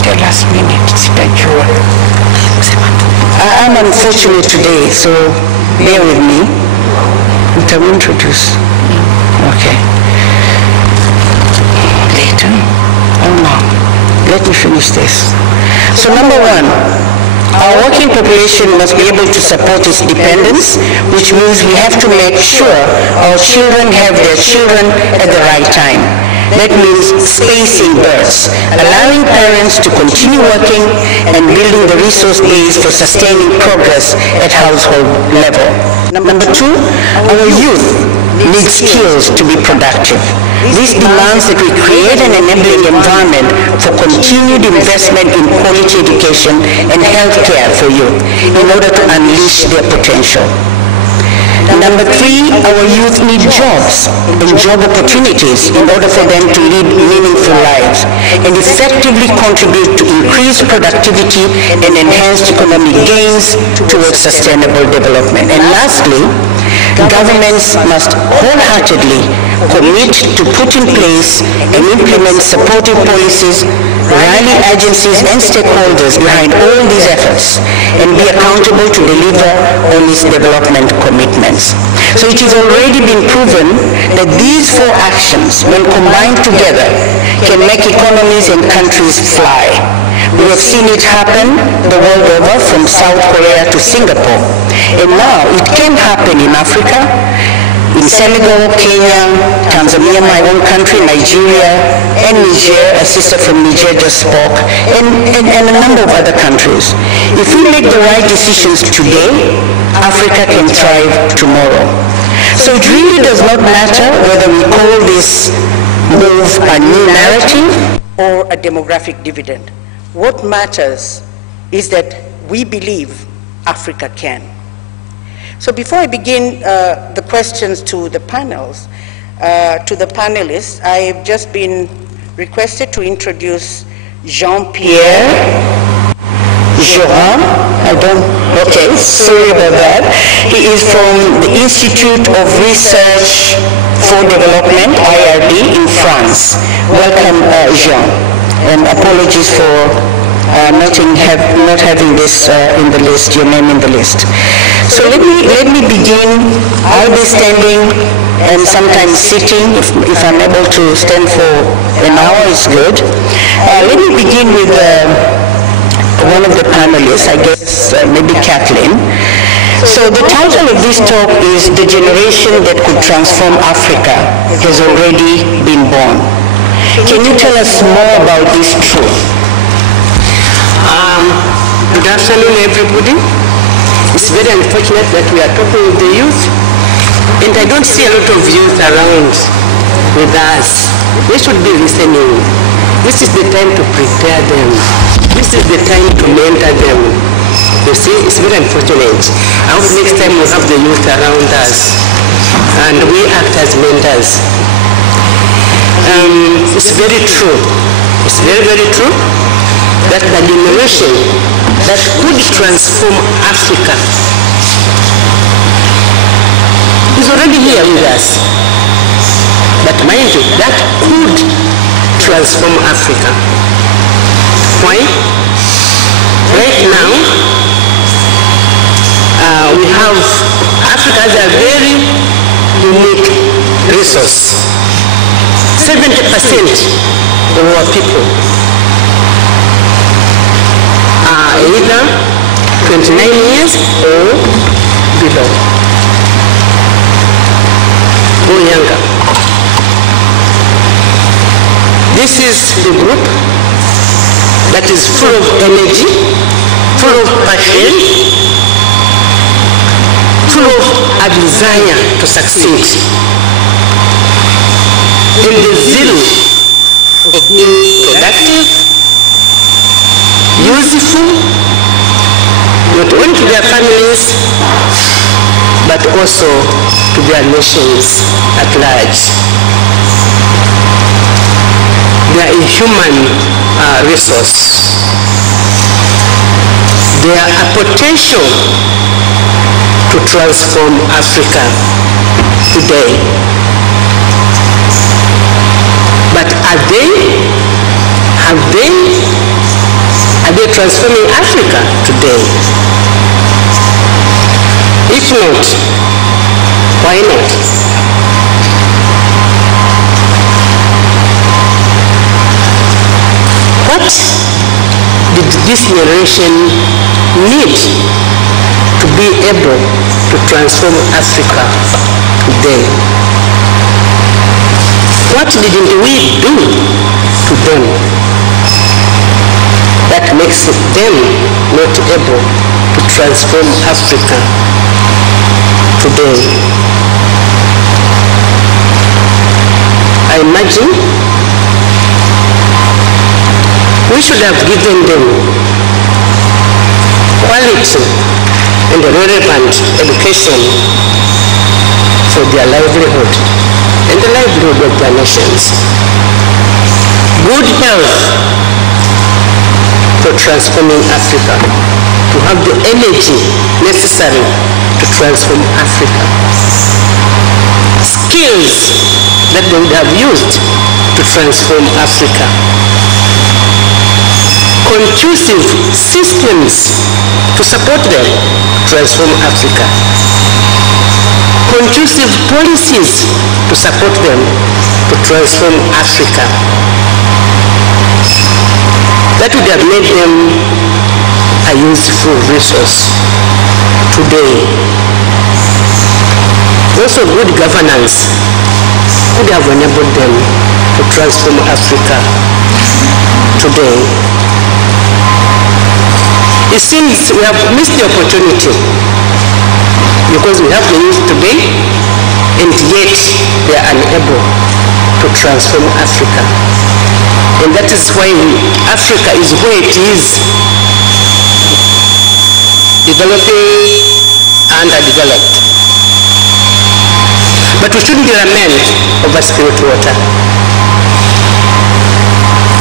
the last minute. I'm unfortunate today, so bear with me. But I will introduce. Okay. Later. Oh no. Let me finish this. So number one, our working population must be able to support its dependence, which means we have to make sure our children have their children at the right time. That means spacing births, allowing parents to continue working and building the resource base for sustaining progress at household level. Number two, our youth need skills to be productive. This demands that we create an enabling environment for continued investment in quality education and healthcare for youth in order to unleash their potential. Number three, our youth need jobs and job opportunities in order for them to lead meaningful lives and effectively contribute to increased productivity and enhanced economic gains towards sustainable development. And lastly, governments must wholeheartedly commit to put in place and implement supportive policies, rally agencies and stakeholders behind all these efforts, and be accountable to deliver on its development commitments. So it has already been proven that these four actions, when combined together, can make economies and countries fly. We have seen it happen the world over, from South Korea to Singapore. And now it can happen in Africa, in Senegal, Kenya, Tanzania, my own country, Nigeria, and Niger, a sister from Niger just spoke, and a number of other countries. If we make the right decisions today, Africa can thrive tomorrow. So it really does not matter whether we call this move a new narrative or a demographic dividend. What matters is that we believe Africa can. So before I begin the questions to the panels, to the panelists, I've just been requested to introduce Jean-Pierre Joran. Okay, sorry about that. He is from the Institute of Research for Development, IRD, in France. Welcome, Jean, and apologies for not having this in the list, your name in the list. So let me begin. I'll be standing and sometimes sitting. If I'm able to stand for an hour, it's good. Let me begin with one of the panelists, I guess maybe Kathleen. So the title of this talk is "The Generation That Could Transform Africa Has Already Been Born." Can you tell us more about this truth? Good afternoon, everybody. It's very unfortunate that we are talking with the youth, and I don't see a lot of youth around with us. They should be listening. This is the time to prepare them. This is the time to mentor them. You see, it's very unfortunate. I hope next time we'll have the youth around us, and we act as mentors. It's very true. It's very, very true that the generation that could transform Africa is already here with us. But mind you, that could transform Africa. Why? Right now, we have, Africa has a very unique resource. 70% of our people are either 29 years or below, or younger. This is the group that is full of energy, full of passion, full of a desire to succeed, and the zeal of being productive, useful, not only to their families, but also to their nations at large. They are a human resource. They are a potential to transform Africa today. But are they, have they, Are they transforming Africa today? If not, why not? What did this generation need to be able to transform Africa today? What didn't we do to them that makes them not able to transform Africa today? I imagine we should have given them quality and relevant education for their livelihood and the livelihood of their nations. Good health for transforming Africa, to have the energy necessary to transform Africa. Skills that they would have used to transform Africa. Conducive systems to support them to transform Africa. Conducive policies to support them to transform Africa. That would have made them a useful resource today. Also, good governance would have enabled them to transform Africa today. It seems we have missed the opportunity because we have the youth today and yet they are unable to transform Africa. And that is why Africa is where it is, developing and underdeveloped. But we shouldn't lament over spilt water.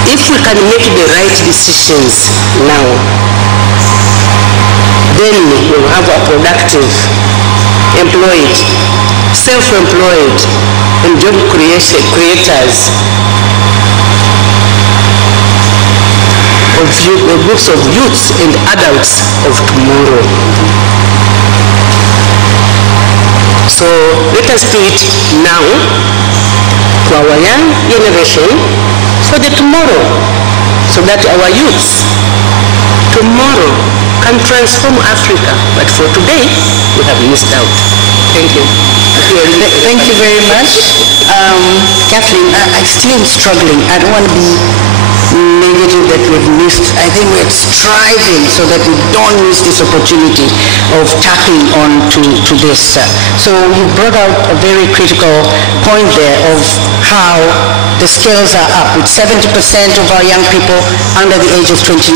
If we can make the right decisions now, then we'll have a productive, employed, self-employed, and job creators of groups of youths and adults of tomorrow. So let us do it now to our young generation for the tomorrow, so that our youths tomorrow can transform Africa. But for today, we have missed out. Thank you. Thank you very much. Kathleen, I'm still struggling. I don't want to be negative that we've missed. I think we're striving so that we don't miss this opportunity of tapping on to this. So you brought out a very critical point there of how the scales are up. With 70% of our young people under the age of 29,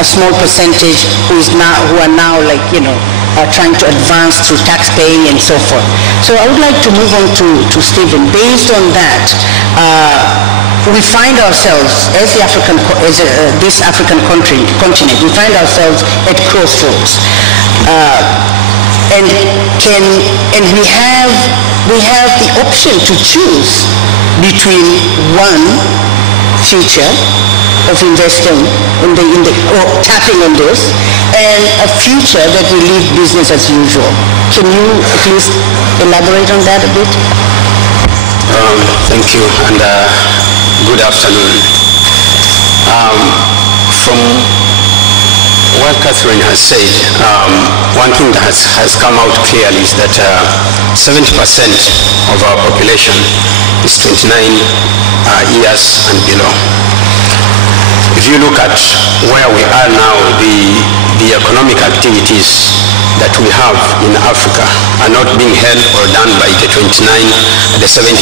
a small percentage who are now like, trying to advance through tax paying and so forth. So I would like to move on to Stephen. Based on that, we find ourselves, as this African continent, we find ourselves at crossroads. And we have the option to choose between one future of investing or tapping on this, and a future that will leave business as usual. Can you at least elaborate on that a bit? Thank you, and good afternoon. From what Catherine has said, one thing that has come out clearly is that 70% of our population is 29 years and below. If you look at where we are now, the economic activities that we have in Africa are not being held or done by the 29, the 70%.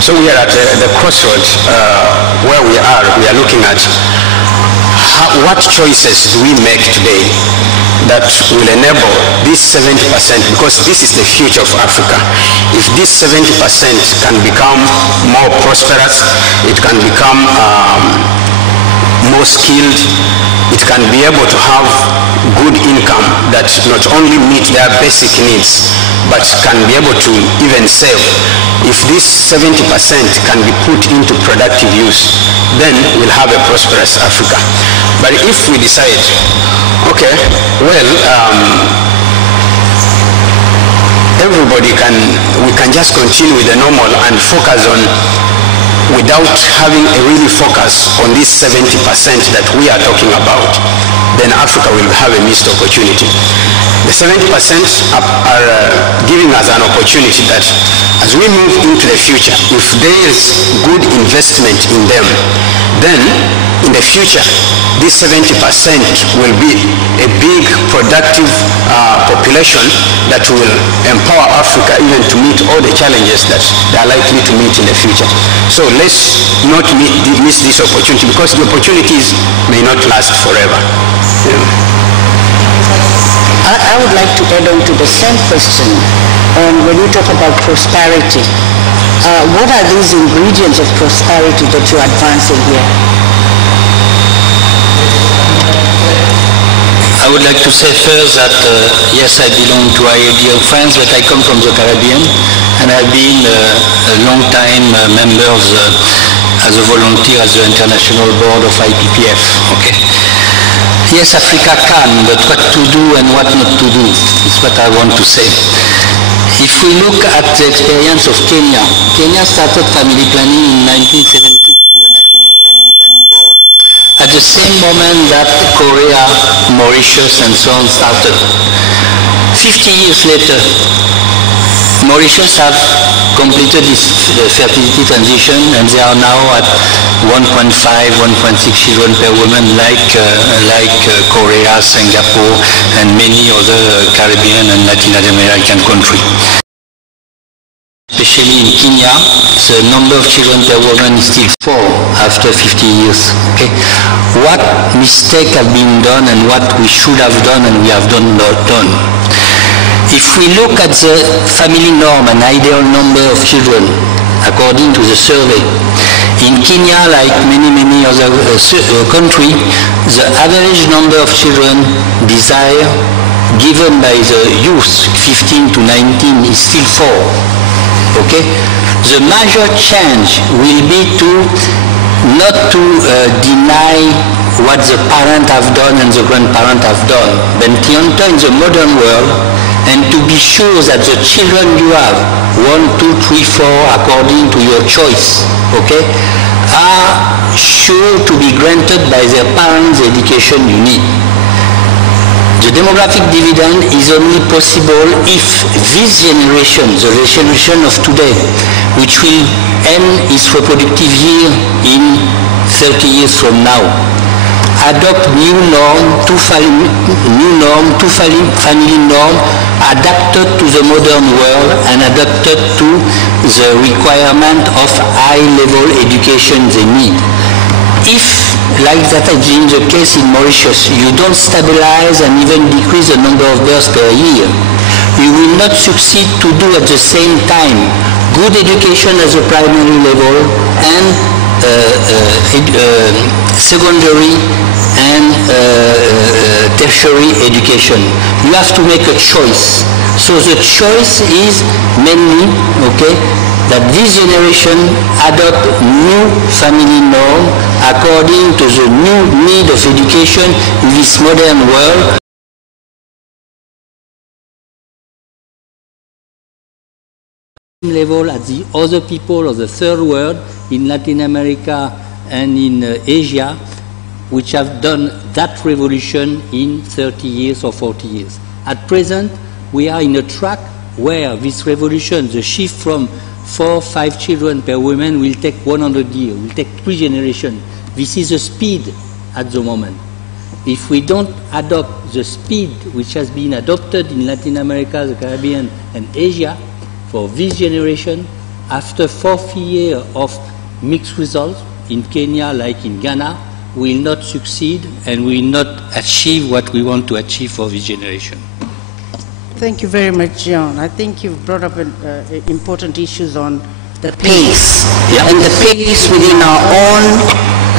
So we are at the crossroads where we are looking at what choices do we make today that will enable this 70%, because this is the future of Africa. If this 70% can become more prosperous, it can become more skilled, it can be able to have good income that not only meet their basic needs, but can be able to even save. If this 70% can be put into productive use, then we'll have a prosperous Africa. But if we decide, okay, well, we can just continue with the normal and focus on, without having a really focus on this 70% that we are talking about, then Africa will have a missed opportunity. The 70% are giving us an opportunity that as we move into the future, if there is good investment in them, then in the future, this 70% will be a big productive population that will empower Africa even to meet all the challenges that they are likely to meet in the future. So let's not miss this opportunity, because the opportunities may not last forever. I would like to add on to the same question. When you talk about prosperity, what are these ingredients of prosperity that you're advancing here? I would like to say first that yes, I belong to IAD of France, but I come from the Caribbean, and I've been a long time member as a volunteer at the International Board of IPPF. Okay. Yes, Africa can, but what to do and what not to do is what I want to say. If we look at the experience of Kenya, Kenya started family planning in 1970. At the same moment that Korea, Mauritius and so on started. 50 years later, Mauritius have completed this fertility transition, and they are now at 1.5, 1.6 children per woman, like Korea, Singapore, and many other Caribbean and Latin American countries. Especially in Kenya, the number of children per woman is still 4 after 50 years. Okay? What mistakes have been done and what we should have done and we have not done. If we look at the family norm and ideal number of children, according to the survey, in Kenya, like many other countries, the average number of children desired given by the youth, 15 to 19, is still 4. Okay? The major change will be not to deny what the parents have done and the grandparents have done, but to enter in the modern world and to be sure that the children you have, 1, 2, 3, 4, according to your choice, okay, are sure to be granted by their parents the education you need. The demographic dividend is only possible if this generation, the generation of today, which will end its reproductive year in 30 years from now, adopt new norm, family norm, adapted to the modern world and adapted to the requirement of high-level education they need. If, like that has been the case in Mauritius, you don't stabilize and even decrease the number of births per year, you will not succeed to do at the same time good education at the primary level and secondary and tertiary education. You have to make a choice. So the choice is mainly, okay, that this generation adopt new family norm according to the new need of education in this modern world. Level as the other people of the third world in Latin America and in Asia, which have done that revolution in 30 years or 40 years. At present, we are in a track where this revolution, the shift from 4 or 5 children per woman, will take 100 years, will take 3 generations. This is the speed at the moment. If we don't adopt the speed which has been adopted in Latin America, the Caribbean and Asia, for this generation, after 40 years of mixed results in Kenya like in Ghana, we will not succeed and we will not achieve what we want to achieve for this generation. Thank you very much, John. I think you've brought up important issues on the pace, and the pace within our own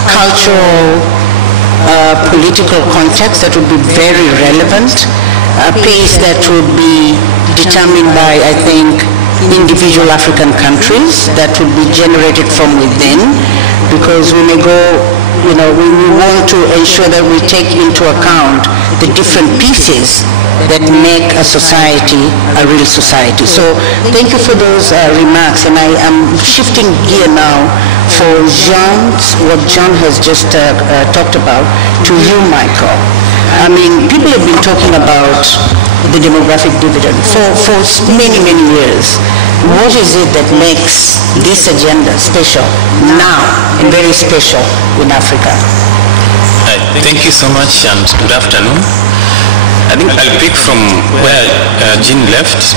cultural, political context that would be very relevant, a pace that would be determined by, I think, individual African countries, that would be generated from within, because we may go we want to ensure that we take into account the different pieces that make a society a real society. So thank you for those remarks, and I am shifting gear now for what John has just talked about, to you, Michael. I mean, people have been talking about the demographic dividend for many, many years. What is it that makes this agenda special now and very special in Africa? Thank you so much, and good afternoon. I think I'll pick from where Jean left,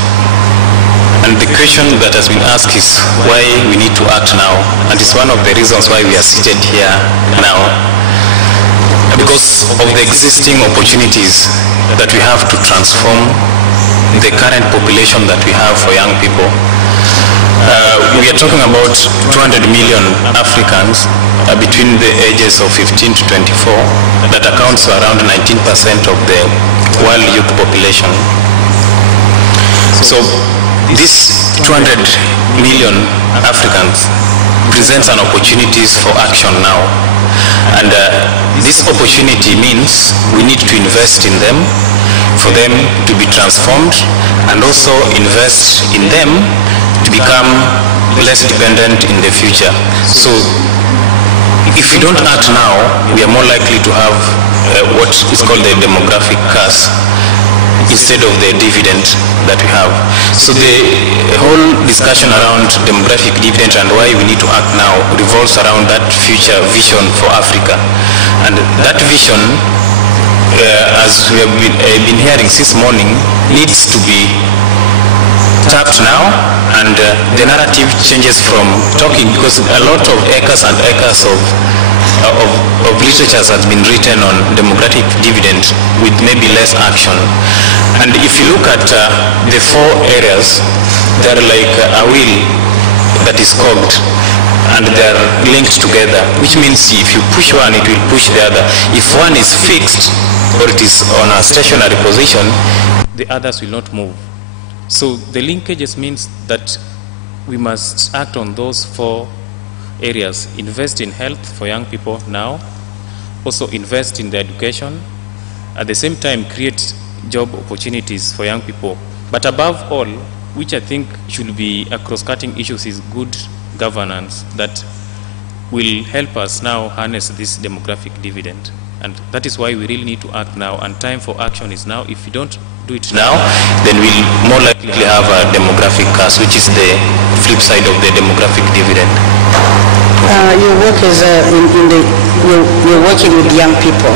and the question that has been asked is why we need to act now, and it's one of the reasons why we are seated here now, because of the existing opportunities that we have to transform the current population that we have for young people. We are talking about 200 million Africans between the ages of 15 to 24, that accounts for around 19% of the world youth population. So this 200 million Africans presents an opportunities for action now. And this opportunity means we need to invest in them, for them to be transformed, and also invest in them to become less dependent in the future. So if we don't act now, we are more likely to have what is called the demographic curse instead of the dividend that we have. So the whole discussion around demographic dividend and why we need to act now revolves around that future vision for Africa. And that vision, as we have been hearing since morning, needs to be tapped now, and the narrative changes from talking, because a lot of acres and acres of literature has been written on demographic dividend with maybe less action. And if you look at the four areas, they're like a wheel that is cogged, and they're linked together, which means if you push one, it will push the other. If one is fixed or it is on a stationary position, the others will not move. So the linkages means that we must act on those four areas. Invest in health for young people now, also invest in their education, at the same time create job opportunities for young people. But above all, which I think should be a cross-cutting issue, is good governance that will help us now harness this demographic dividend. And that is why we really need to act now, and time for action is now. If we don't do it now, then we'll more likely have a demographic curse, which is the flip side of the demographic dividend. Your work is you're working with young people,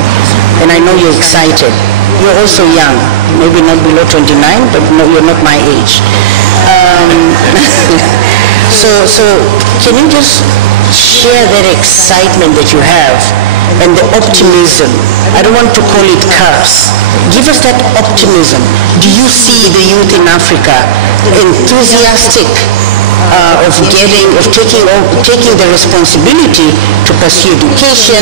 and I know you're excited. You're also young, maybe not below 29, but no, you're not my age. So can you just share that excitement that you have and the optimism? I don't want to call it curse. Give us that optimism. Do you see the youth in Africa enthusiastic of taking the responsibility to pursue education,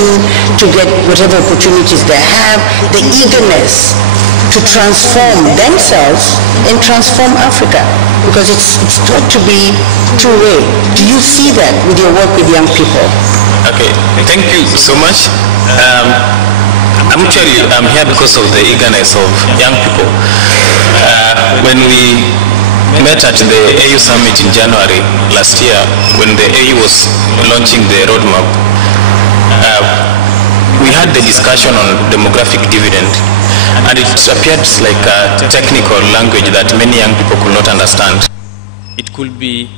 to get whatever opportunities they have, the eagerness to transform themselves and transform Africa? Because it's got to be two-way. Do you see that with your work with young people? Okay, thank you so much. I'm here because of the eagerness of young people. When we met at the AU Summit in January last year, when the AU was launching the roadmap, we had the discussion on demographic dividend, and it appeared like a technical language that many young people could not understand. It could be,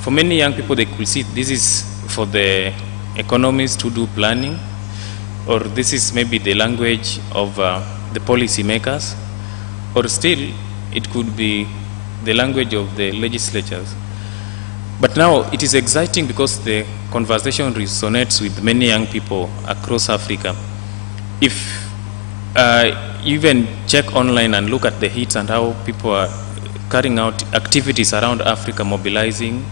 for many young people, they could see this is for the economists to do planning, or this is maybe the language of the policy makers, or still it could be the language of the legislatures. But now it is exciting because the conversation resonates with many young people across Africa. If you even check online and look at the hits and how people are carrying out activities around Africa, mobilizing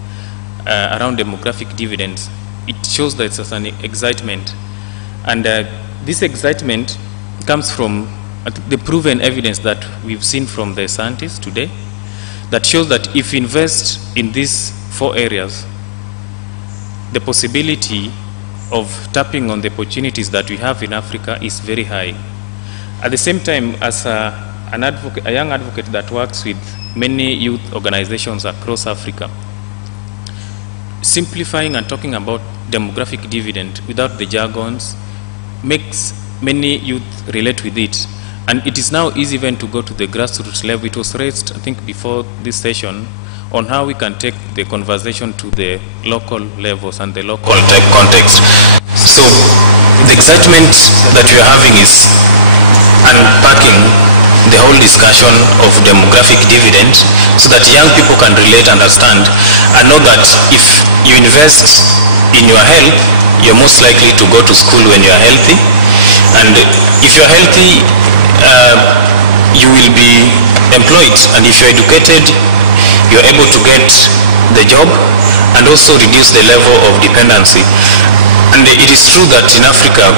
around demographic dividends, it shows that it's an excitement. And this excitement comes from the proven evidence that we've seen from the scientists today, that shows that if we invest in these four areas, the possibility of tapping on the opportunities that we have in Africa is very high. At the same time, as a young advocate that works with many youth organizations across Africa, simplifying and talking about demographic dividend without the jargons makes many youth relate with it. And it is now easy even to go to the grassroots level. It was raised, I think, before this session on how we can take the conversation to the local levels and the local context. So the excitement that we are having is unpacking the whole discussion of demographic dividend so that young people can relate, understand, and know that if you invest in your health, you're most likely to go to school when you are healthy. And if you're healthy, you will be employed. And if you're educated, you're able to get the job and also reduce the level of dependency. And it is true that in Africa,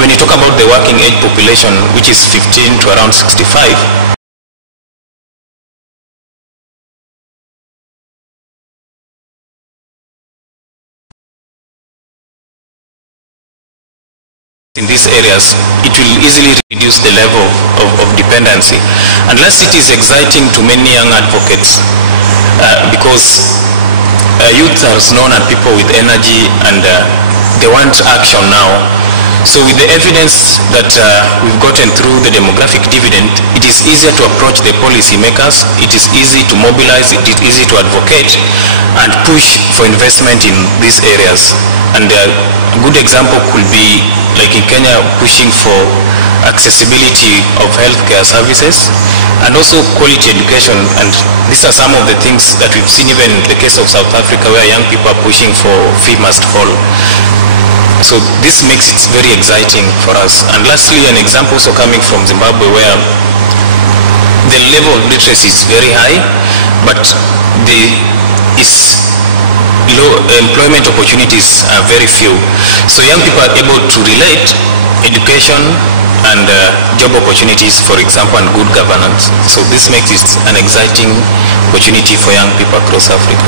when you talk about the working age population, which is 15 to around 65, in these areas, it will easily reduce the level of dependency. Unless it is exciting to many young advocates, because youth are known as people with energy and they want action now. So with the evidence that we've gotten through the demographic dividend, it is easier to approach the policy makers, it is easy to mobilize, it is easy to advocate and push for investment in these areas. And a good example could be like in Kenya, pushing for accessibility of healthcare services and also quality education. And these are some of the things that we've seen even in the case of South Africa, where young people are pushing for fee must fall. So this makes it very exciting for us. And lastly, an example also coming from Zimbabwe, where the level of literacy is very high, but the low employment opportunities are very few. So young people are able to relate education and job opportunities, for example, and good governance. So this makes it an exciting opportunity for young people across Africa.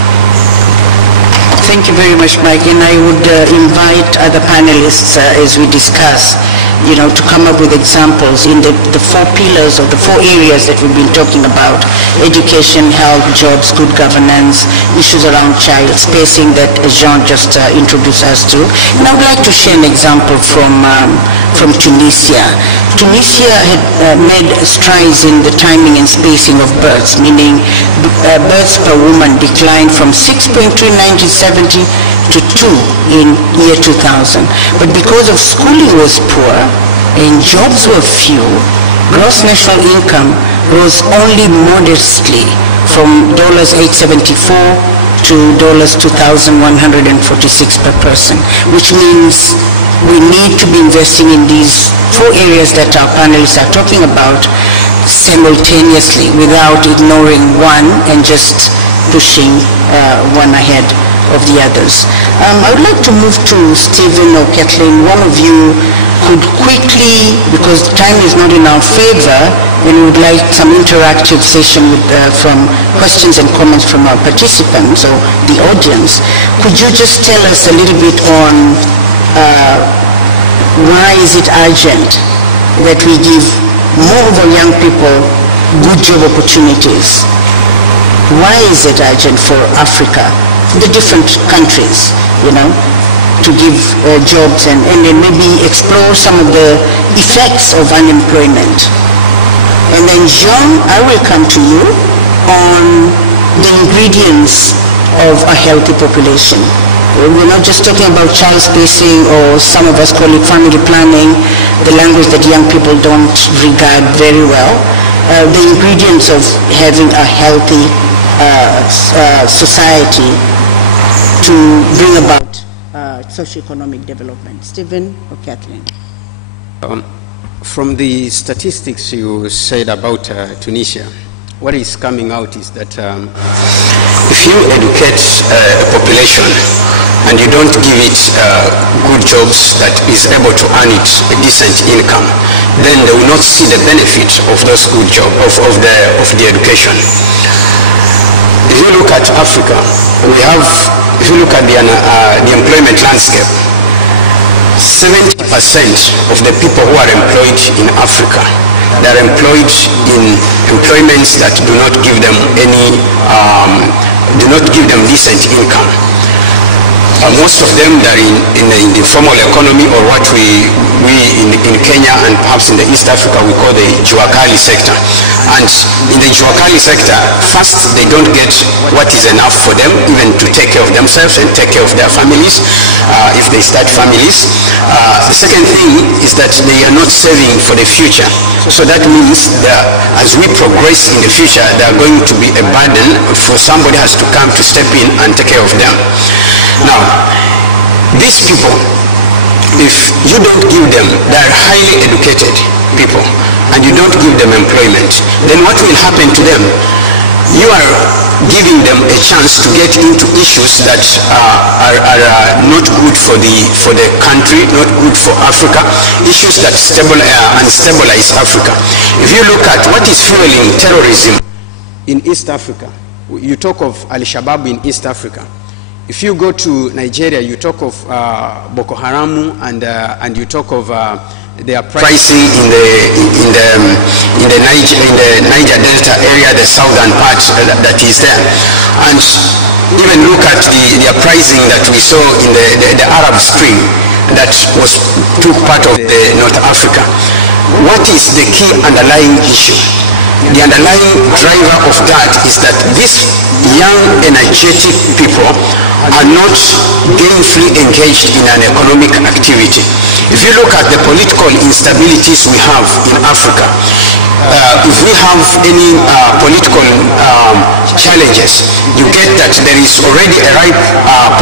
Thank you very much, Mike. And I would invite other panelists as we discuss, to come up with examples in the 4 pillars or the 4 areas that we've been talking about: education, health, jobs, good governance, issues around child spacing that Jean just introduced us to. And I would like to share an example from Tunisia. Tunisia had made strides in the timing and spacing of births, meaning births per woman declined from 6.2 in 1970 to 2 in year 2000. But because of schooling was poor and jobs were few, gross national income rose only modestly from $874 to $2,146 per person, which means we need to be investing in these 4 areas that our panelists are talking about simultaneously without ignoring one and just pushing one ahead of the others. I would like to move to Stephen or Kathleen. One of you could quickly, because time is not in our favor, and we would like some interactive session with, from questions and comments from our participants or the audience. Could you just tell us a little bit on why is it urgent that we give more of our young people good job opportunities? Why is it urgent for Africa, the different countries, to give jobs and then maybe explore some of the effects of unemployment? And then Jean, I will come to you on the ingredients of a healthy population. We're not just talking about child spacing, or some of us call it family planning, the language that young people don't regard very well. The ingredients of having a healthy society to bring about socioeconomic development. Stephen or Kathleen? From the statistics you said about Tunisia, what is coming out is that if you educate a population and you don't give it good jobs that is able to earn it a decent income, then they will not see the benefit of those good jobs, of the education. If you look at Africa, if you look at the employment landscape, 70% of the people who are employed in Africa, they are employed in employments that do not give them decent income. Most of them are in the formal economy, or what we in Kenya and perhaps in the East Africa we call the Juakali sector. And in the Juakali sector, first, they don't get what is enough for them even to take care of themselves and take care of their families if they start families. The second thing is that they are not saving for the future. So that means that as we progress in the future, they are going to be a burden for somebody has to come to step in and take care of them. Now, these people, if you don't give them, they are highly educated people, and you don't give them employment, then what will happen to them? You are giving them a chance to get into issues that are not good for the country, not good for Africa, issues that unstabilize Africa. If you look at what is fueling terrorism in East Africa, you talk of Al-Shabaab in East Africa. If you go to Nigeria, you talk of Boko Haram, and you talk of their pricing in the Niger Delta area, the southern part that is there, and even look at their pricing that we saw in the Arab Spring that took part of North Africa. What is the key underlying issue? The underlying driver of that is that these young, energetic people are not gainfully engaged in an economic activity. If you look at the political instabilities we have in Africa, if we have any political challenges, you get that there is already a ripe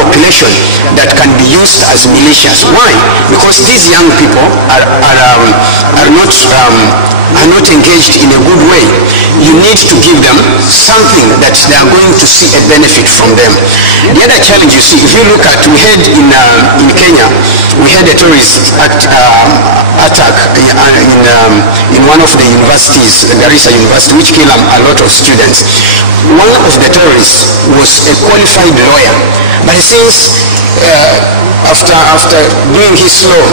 population that can be used as militias. Why? Because these young people are not engaged in a good way. You need to give them something that they are going to see a benefit from them. The other challenge you see, if you look at, we had in Kenya, we had a terrorist attack in one of the universities, Garissa University, which killed a lot of students. One of the terrorists was a qualified lawyer, but since after doing his law,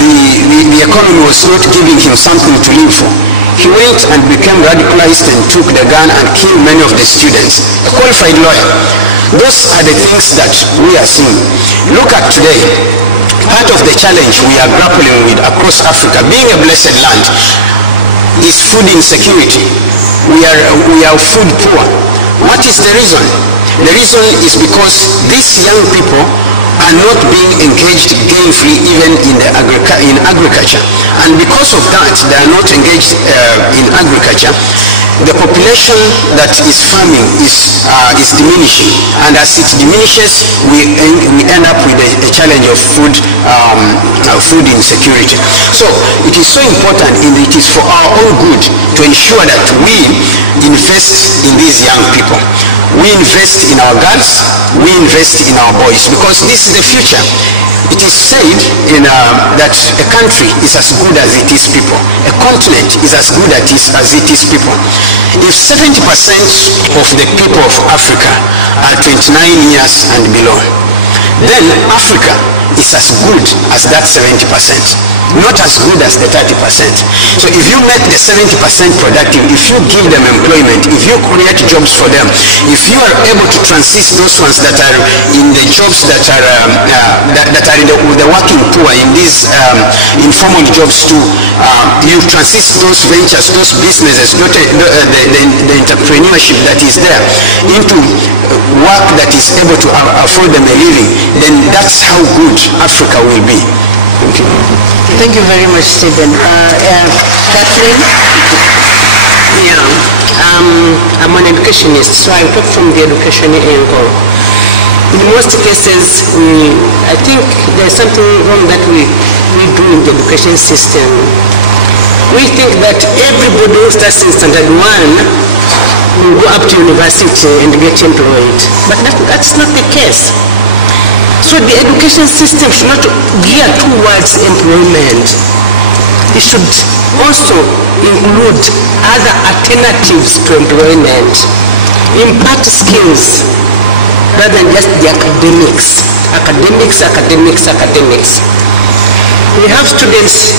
the economy was not giving him something to live for. He went and became radicalized and took the gun and killed many of the students. A qualified lawyer. Those are the things that we are seeing. Look at today. Part of the challenge we are grappling with across Africa, being a blessed land, is food insecurity. We are food poor. What is the reason? The reason is because these young people are not being engaged gainfully even in agriculture, and because of that they are not engaged in agriculture. The population that is farming is diminishing, and as it diminishes, we end up with a challenge of food insecurity. So it is so important, and it is for our own good to ensure that we invest in these young people. We invest in our girls, we invest in our boys, because this is the future. It is said that a country is as good as it is people. A continent is as good as it is people. If 70% of the people of Africa are 29 years and below, then Africa is as good as that 70%, not as good as the 30%. So if you make the 70% productive, if you give them employment, if you create jobs for them, if you are able to transit those ones that are in the jobs that are in the working poor, in these informal jobs too, you transit those ventures, those businesses, the entrepreneurship that is there into work that is able to afford them a living, then that's how good Africa will be. Thank you. Thank you very much, Stephen. Kathleen? Yeah, I'm an educationist, so I talk from the education angle. In most cases, I think there's something wrong that we do in the education system. We think that everybody who starts in standard 1 will go up to university and get employed, but that's not the case. So the education system should not gear towards employment. It should also include other alternatives to employment, impart skills rather than just the academics. We have students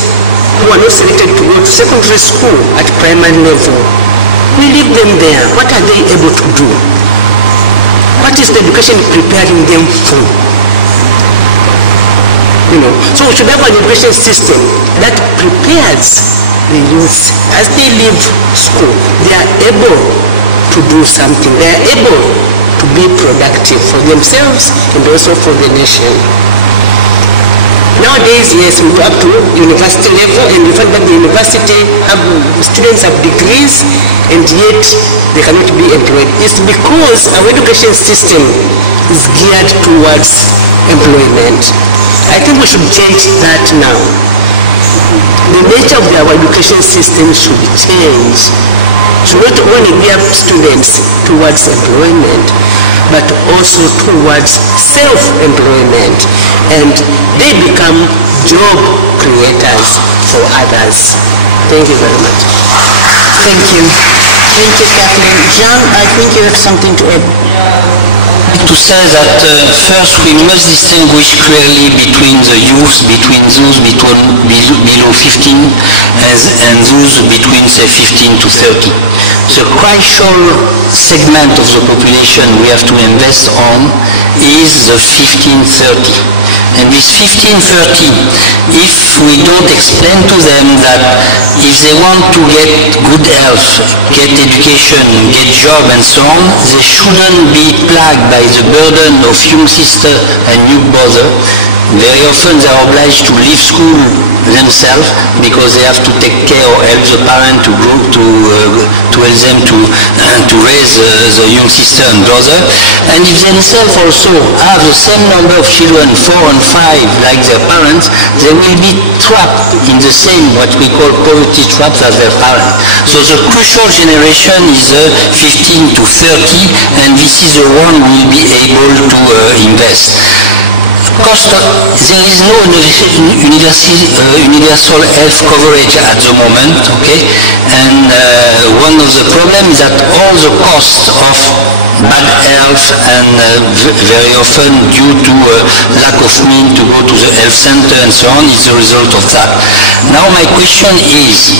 who are not selected to go to secondary school at primary level. We leave them there. What are they able to do? What is the education preparing them for? So we should have an education system that prepares the youth as they leave school. They are able to do something. They are able to be productive for themselves and also for the nation. Nowadays, yes, we go up to university level, and we find that the university students have degrees, and yet they cannot be employed. It's because our education system is geared towards employment. I think we should change that now. The nature of our education system should change. Should not only gear students towards employment, but also towards self-employment, and they become job creators for others. Thank you very much. Thank you. Thank you, Kathleen. John, I think you have something to add. To say that first we must distinguish clearly between the youth, between those below 15 and those between say 15 to 30. The crucial segment of the population we have to invest on is the 15-30. And this 15-30, if we don't explain to them that if they want to get good health, get education, get job and so on, they shouldn't be plagued by the burden of young sister and young brother. Very often they are obliged to leave school themselves because they have to take care or help the parent to help them to raise the young sister and brother. And if they themselves also have the same number of children, 4 and 5, like their parents, they will be trapped in the same what we call poverty traps as their parents. So the crucial generation is 15 to 30, and this is the one who will be able to invest. Cost, there is no universal health coverage at the moment, okay? And one of the problems is that all the costs of bad health and very often due to lack of means to go to the health center and so on is the result of that. Now my question is,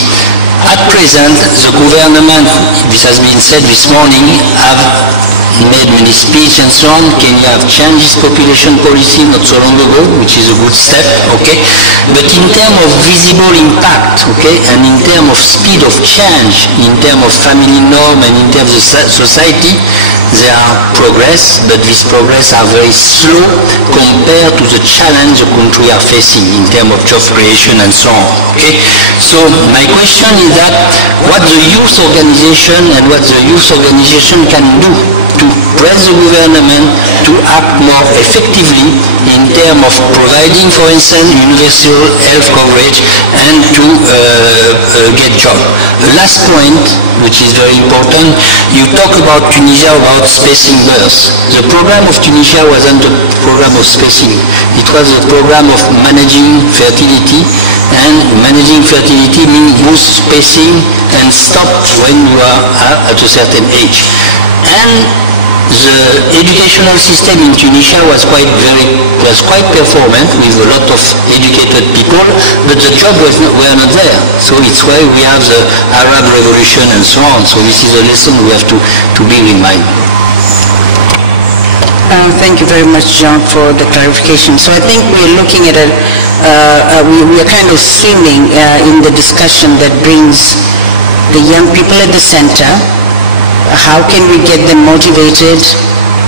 at present the government, this has been said this morning, have made many speeches and so on. Kenya have changed its population policy not so long ago, which is a good step, okay? But in terms of visible impact, okay, and in terms of speed of change, in terms of family norm and in terms of society, there are progress, but these progress are very slow compared to the challenge the country are facing in terms of job creation and so on, okay? So my question is that what the youth organization and what the youth organization can do to press the government to act more effectively in terms of providing, for instance, universal health coverage and to get jobs. The last point, which is very important, you talk about Tunisia, about spacing births. The program of Tunisia wasn't a program of spacing. It was a program of managing fertility, and managing fertility means use spacing and stop when you are at a certain age. And the educational system in Tunisia was quite performant with a lot of educated people, but the job were not there. So it's why we have the Arab Revolution and so on. So this is a lesson we have to be reminded. Thank you very much, John, for the clarification. So I think we're looking at we are kind of swimming in the discussion that brings the young people at the center. How can we get them motivated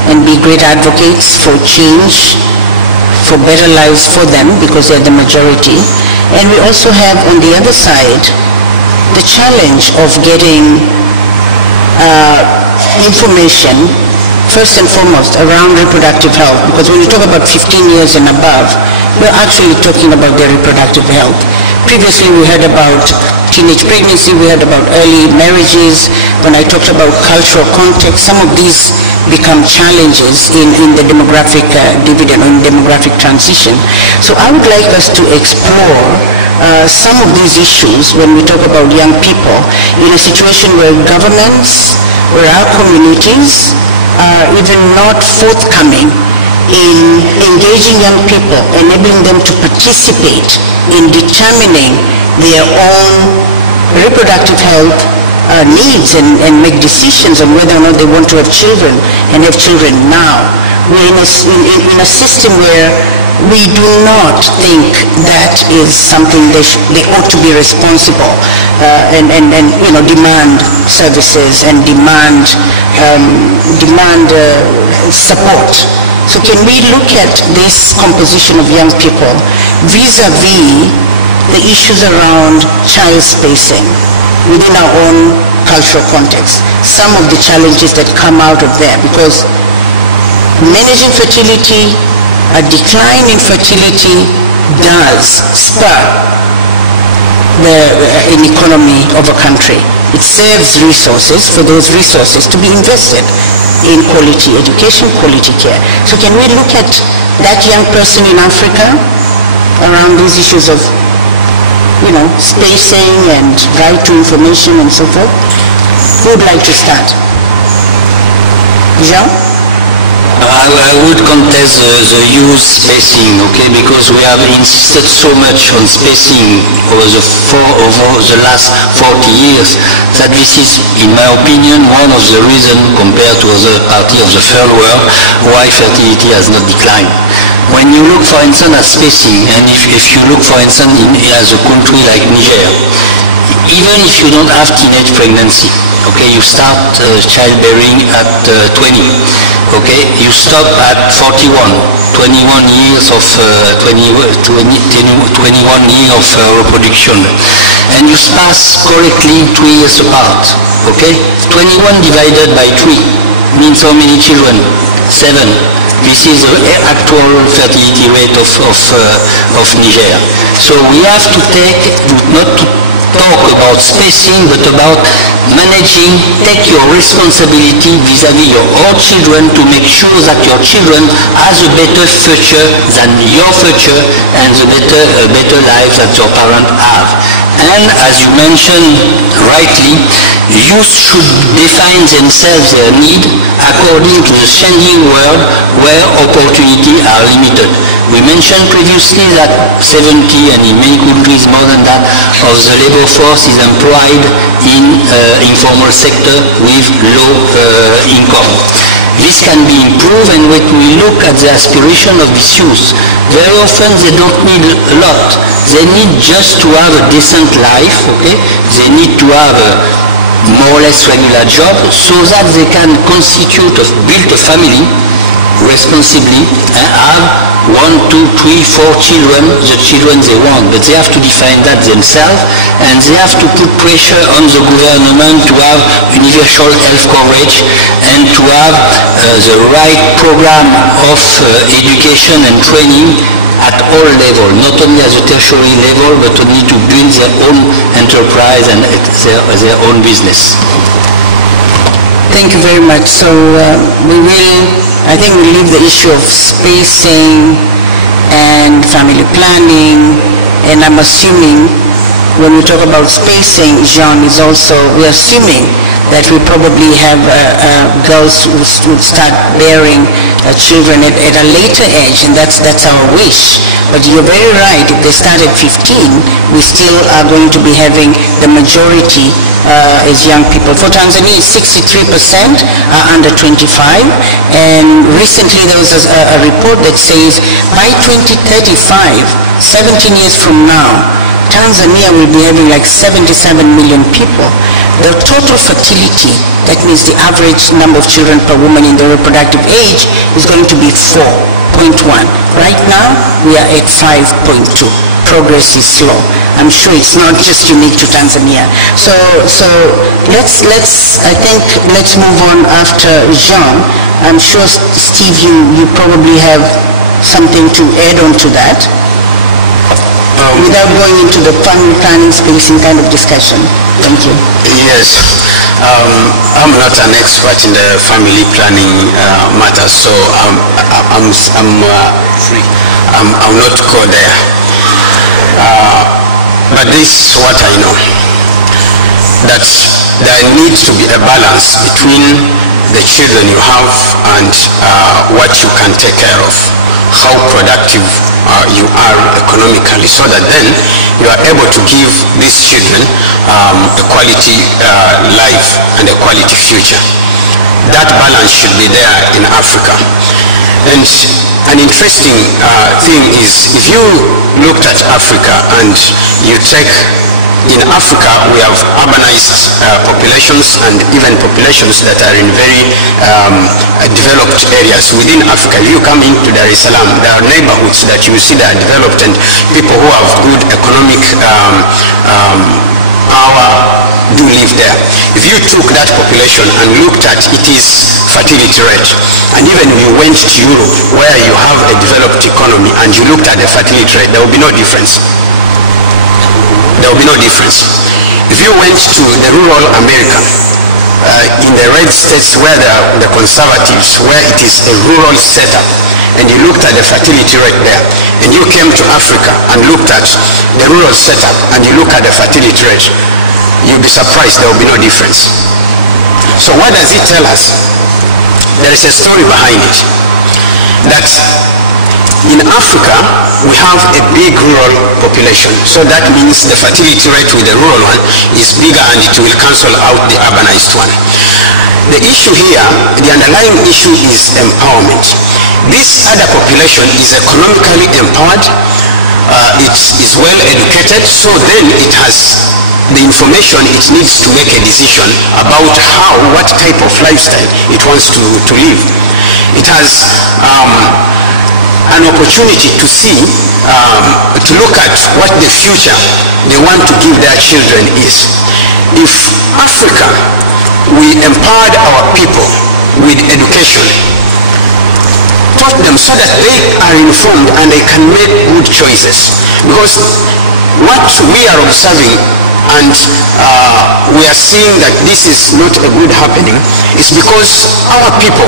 and be great advocates for change, for better lives for them, because they're the majority. And we also have on the other side the challenge of getting information first and foremost around reproductive health, because when you talk about 15 years and above, we're actually talking about their reproductive health. Previously we heard about teenage pregnancy, we heard about early marriages. When I talked about cultural context, some of these become challenges in the demographic dividend or in demographic transition. So I would like us to explore some of these issues when we talk about young people in a situation where governments or our communities are even not forthcoming in engaging young people, enabling them to participate in determining their own reproductive health needs and make decisions on whether or not they want to have children and have children now. We're in a system where we do not think that is something they ought to be responsible and demand services and demand support. So can we look at this composition of young people vis-a-vis the issues around child spacing within our own cultural context, some of the challenges that come out of there, because managing fertility, a decline in fertility does spur an economy of a country. It saves resources for those resources to be invested in quality education, quality care. So can we look at that young person in Africa around these issues of, spacing and right to information and so forth? Who would like to start? Jean? I would contest the youth spacing, okay, because we have insisted so much on spacing over the last 40 years that this is, in my opinion, one of the reasons compared to other parts of the third world why fertility has not declined. When you look, for instance, at spacing, and if you look, for instance, as a country like Niger, even if you don't have teenage pregnancy, okay, you start childbearing at 20, okay, you stop at 41, 21 years of 21 years of reproduction, and you pass correctly 3 years apart, okay. 21 divided by 3 means how many children? 7. This is the actual fertility rate of Niger. So we have to not to talk about spacing, but about managing, take your responsibility vis-a-vis your own children to make sure that your children has a better future than your future and the better life that your parents have. And as you mentioned rightly, youth should define themselves their need according to the changing world where opportunities are limited. We mentioned previously that 70, and in many countries more than that, of the labor force is employed in informal sector with low income. This can be improved, and when we look at the aspiration of these youth, very often they don't need a lot. They need just to have a decent life, okay? They need to have a more or less regular job so that they can build a family responsibly and have 1, 2, 3, 4 children, the children they want, but they have to define that themselves, and they have to put pressure on the government to have universal health coverage and to have the right program of education and training at all levels, not only at the tertiary level, but only to build their own enterprise and their own business. Thank you very much. So I think we'll leave the issue of spacing and family planning, and I'm assuming when we talk about spacing, Jean, is also, we're assuming that we probably have girls who would start bearing children at a later age, and that's our wish. But you're very right, if they start at 15, we still are going to be having the majority as young people. For Tanzania, 63% are under 25, and recently there was a report that says by 2035, 17 years from now, Tanzania will be having like 77 million people. The total fertility, that means the average number of children per woman in the reproductive age, is going to be 4.1. Right now, we are at 5.2. Progress is slow. I'm sure it's not just unique to Tanzania. So let's move on after Jean. I'm sure, Steve, you probably have something to add on to that. Without going into the family planning, spacing kind of discussion. Thank you. Yes, I'm not an expert in the family planning matters, so I'll not go there. But this is what I know, that there needs to be a balance between the children you have and what you can take care of, how productive you are economically, so that then you are able to give these children a quality life and a quality future. That balance should be there in Africa. And an interesting thing is, if you looked at Africa and you take, in Africa we have urbanized populations and even populations that are in very developed areas within Africa. If you come into Dar es Salaam, there are neighborhoods that you see that are developed and people who have good economic power do live there. If you took that population and looked at its fertility rate, and even if you went to Europe where you have a developed economy and you looked at the fertility rate, there will be no difference. There will be no difference. If you went to the rural America, in the red states where the conservatives, where it is a rural setup, and you looked at the fertility rate there, and you came to Africa and looked at the rural setup and you look at the fertility rate, you'll be surprised there will be no difference. So what does it tell us? There is a story behind it, that in Africa we have a big rural population, so that means the fertility rate with the rural one is bigger and it will cancel out the urbanized one. The issue here, the underlying issue is empowerment. This other population is economically empowered, it is well educated, so then it has the information it needs to make a decision about what type of lifestyle it wants to live. It has an opportunity to see, to look at what the future they want to give their children is. If Africa, we empowered our people with education, taught them so that they are informed and they can make good choices, because what we are observing and we are seeing that this is not a good happening is because our people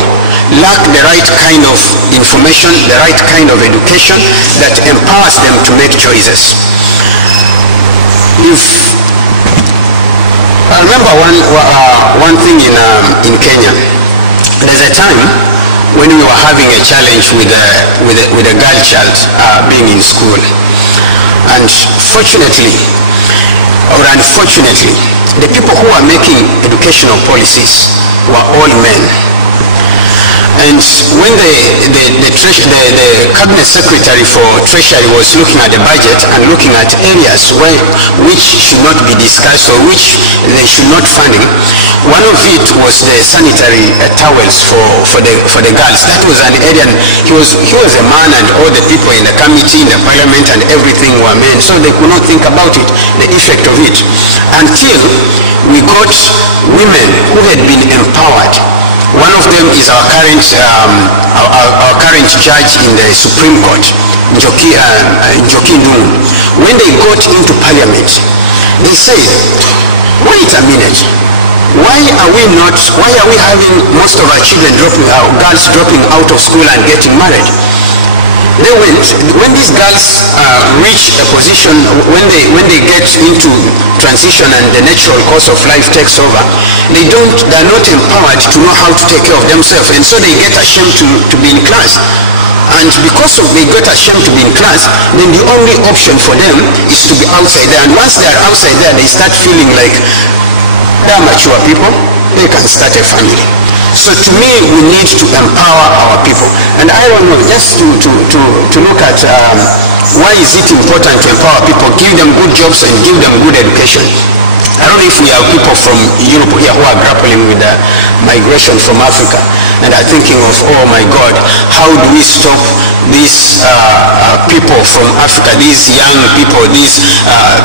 lack the right kind of information, the right kind of education that empowers them to make choices. I remember one thing in Kenya. There's a time when we were having a challenge with a girl child being in school, and fortunately or unfortunately, the people who are making educational policies were all men. And when the cabinet secretary for treasury was looking at the budget and looking at areas which should not be discussed or which they should not funding, one of it was the sanitary towels for the girls. That was an area. He was a man, and all the people in the committee, in the parliament and everything were men, so they could not think about it, the effect of it, until we got women who had been empowered. One of them is our current judge in the Supreme Court, Njoki Ndung'u. When they got into parliament, they said, wait a minute, why are we having most of our children girls dropping out of school and getting married? They went, when these girls reach a position, when they get into transition and the natural course of life takes over, they're not empowered to know how to take care of themselves, and so they get ashamed to be in class. And because they got ashamed to be in class, then the only option for them is to be outside there. And once they are outside there, they start feeling like they are mature people, they can start a family. So to me, we need to empower our people. And I don't know, just to look at why is it important to empower people, give them good jobs and give them good education. I don't know if we have people from Europe here who are grappling with the migration from Africa and are thinking of, oh my God, how do we stop these people from Africa, these young people, these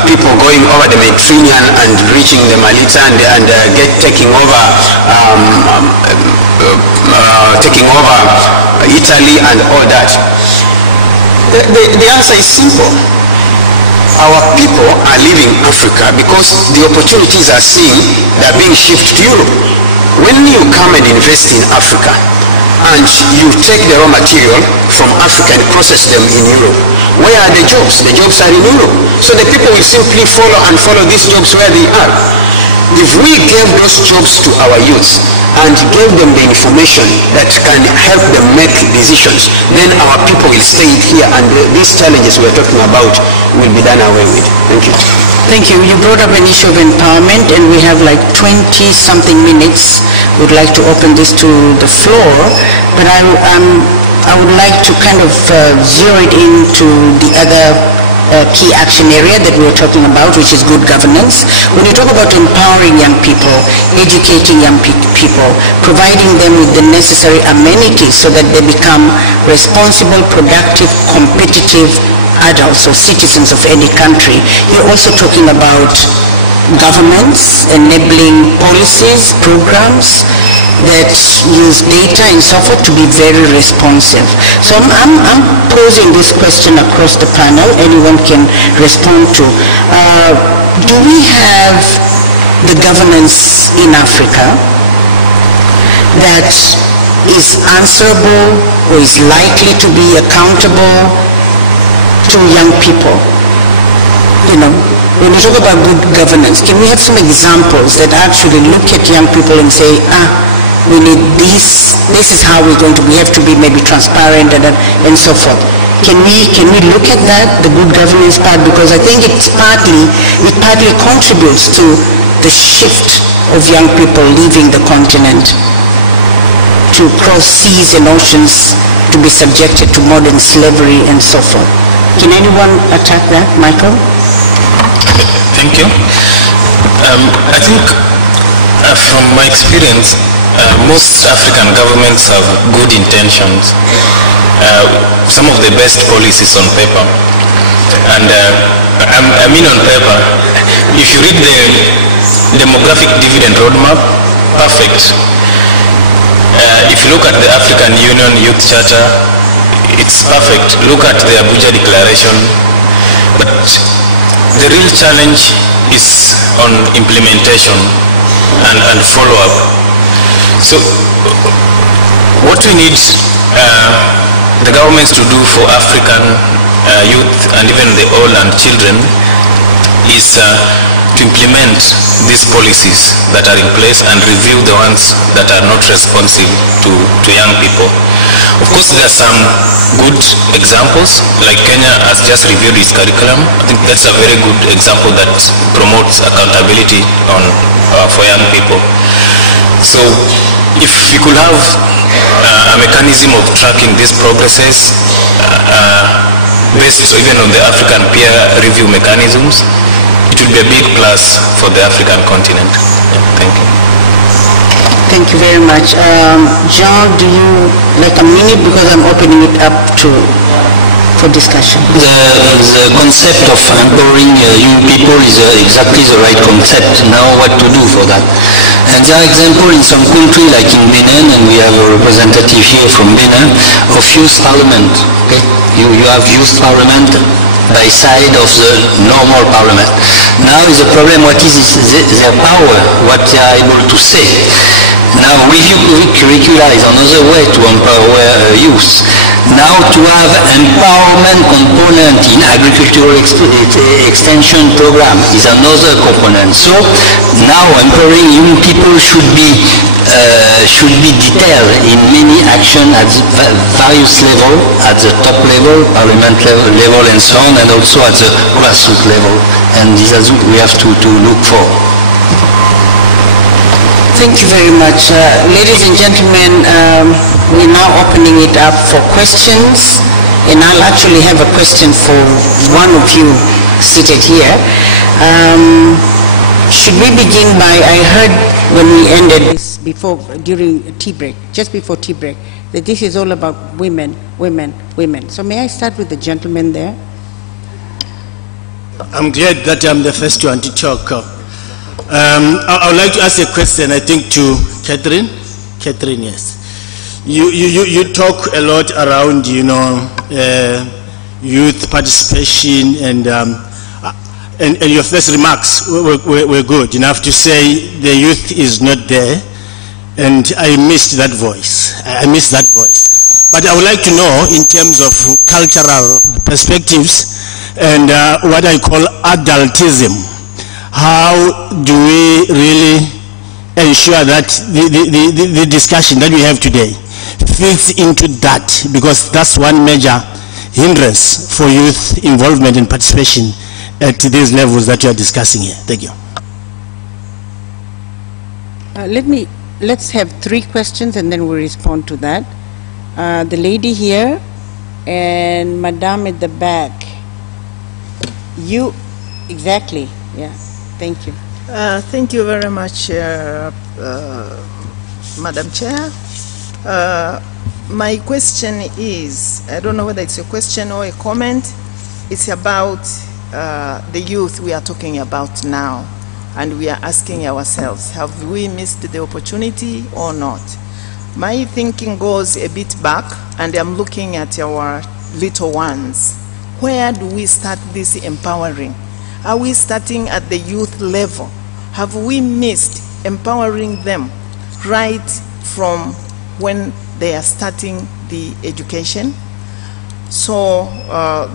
people going over the Mediterranean and reaching the Malita and taking over Italy and all that. The answer is simple. Our people are leaving Africa because the opportunities are being shifted to Europe. When you come and invest in Africa and you take the raw material from Africa and process them in Europe, where are the jobs? The jobs are in Europe. So the people will simply follow these jobs where they are. If we gave those jobs to our youth and gave them the information that can help them make decisions, then our people will stay here and these challenges we're talking about will be done away with. Thank you. Thank you. You brought up an issue of empowerment, and we have like 20-something minutes. We'd like to open this to the floor, but I would like to kind of zero it into the other key action area that we were talking about, which is good governance. When you talk about empowering young people, educating young people, providing them with the necessary amenities so that they become responsible, productive, competitive adults or citizens of any country, you're also talking about governments enabling policies, programs that use data and so forth to be very responsive. So I'm posing this question across the panel. Anyone can respond to. Do we have the governance in Africa that is answerable or is likely to be accountable to young people? You know, when you talk about good governance, can we have some examples that actually look at young people and say, we need this is how we're going to, we have to be maybe transparent and so forth. Can we look at that, the good governance part? Because I think it partly contributes to the shift of young people leaving the continent to cross seas and oceans to be subjected to modern slavery and so forth. Can anyone attack that? Michael? Thank you. I think from my experience, most African governments have good intentions, some of the best policies on paper. And I mean on paper, if you read the demographic dividend roadmap, perfect. If you look at the African Union Youth Charter, it's perfect. Look at the Abuja Declaration. But the real challenge is on implementation and follow-up. So what we need the governments to do for African youth and even the old and children is to implement these policies that are in place and review the ones that are not responsive to young people. Of course, there are some good examples, like Kenya has just reviewed its curriculum. I think that's a very good example that promotes accountability for young people. So if we could have a mechanism of tracking these progresses based even on the African peer review mechanisms, it will be a big plus for the African continent. Yeah, thank you. Thank you very much. John, do you like a minute, because I'm opening it up for discussion. The concept of empowering young people is exactly the right concept. Now what to do for that? And there are examples in some countries like in Benin, and we have a representative here from Benin, of youth parliament. Okay? You have youth parliament by side of the normal parliament. Now is the problem, what is their power, what they are able to say. Now review curricula is another way to empower youth. Now to have empowerment component in agricultural extension program is another component. So now empowering young people should be detailed in many actions at various levels, at the top level, parliament level and so on, and also at the grassroots level. And this is what we have to look for. Thank you very much. Ladies and gentlemen, we're now opening it up for questions, and I'll actually have a question for one of you seated here. Should we begin by, I heard when we ended this during tea break, just before tea break, that this is all about women, women, women. So may I start with the gentleman there? I'm glad that I'm the first one to talk. I would like to ask a question, I think, to Catherine. Catherine, yes. You talk a lot around, youth participation, and your first remarks were good enough to say the youth is not there, and I missed that voice. I missed that voice. But I would like to know, in terms of cultural perspectives and what I call adultism, how do we really ensure that the discussion that we have today fits into that, because that's one major hindrance for youth involvement and participation at these levels that you are discussing here. Thank you. Let's have 3 questions and then we'll respond to that. The lady here and Madame at the back. You, exactly, yeah, thank you. Thank you very much, Madam Chair. My question is, I don't know whether it's a question or a comment. It's about the youth we are talking about now, and we are asking ourselves, have we missed the opportunity or not? My thinking goes a bit back, and I'm looking at our little ones. Where do we start this empowering? Are we starting at the youth level? Have we missed empowering them right from when they are starting the education? So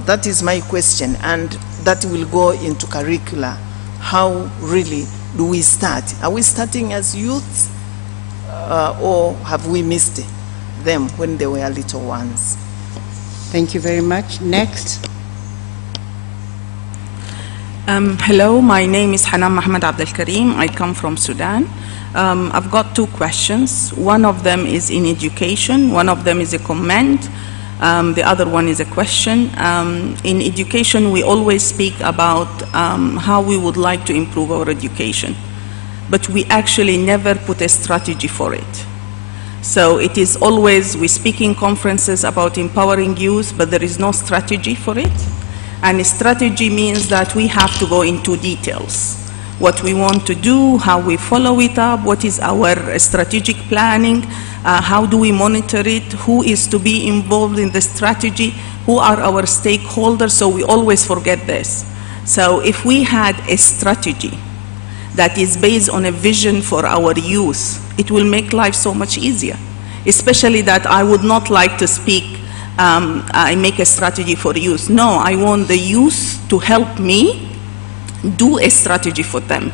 that is my question, and that will go into curricula. How really do we start? Are we starting as youths, or have we missed them when they were little ones? Thank you very much. Next. Hello, my name is Hanan Mohammed Abdel Karim. I come from Sudan. I've got 2 questions. One of them is in education. One of them is a comment. The other one is a question. In education, we always speak about how we would like to improve our education, but we actually never put a strategy for it. So it is always, we speak in conferences about empowering youth, but there is no strategy for it. And a strategy means that we have to go into details. What we want to do, how we follow it up, what is our strategic planning, how do we monitor it, who is to be involved in the strategy, who are our stakeholders, so we always forget this. So if we had a strategy that is based on a vision for our youth, it will make life so much easier. Especially that I would not like to speak, I make a strategy for youth. No, I want the youth to help me do a strategy for them.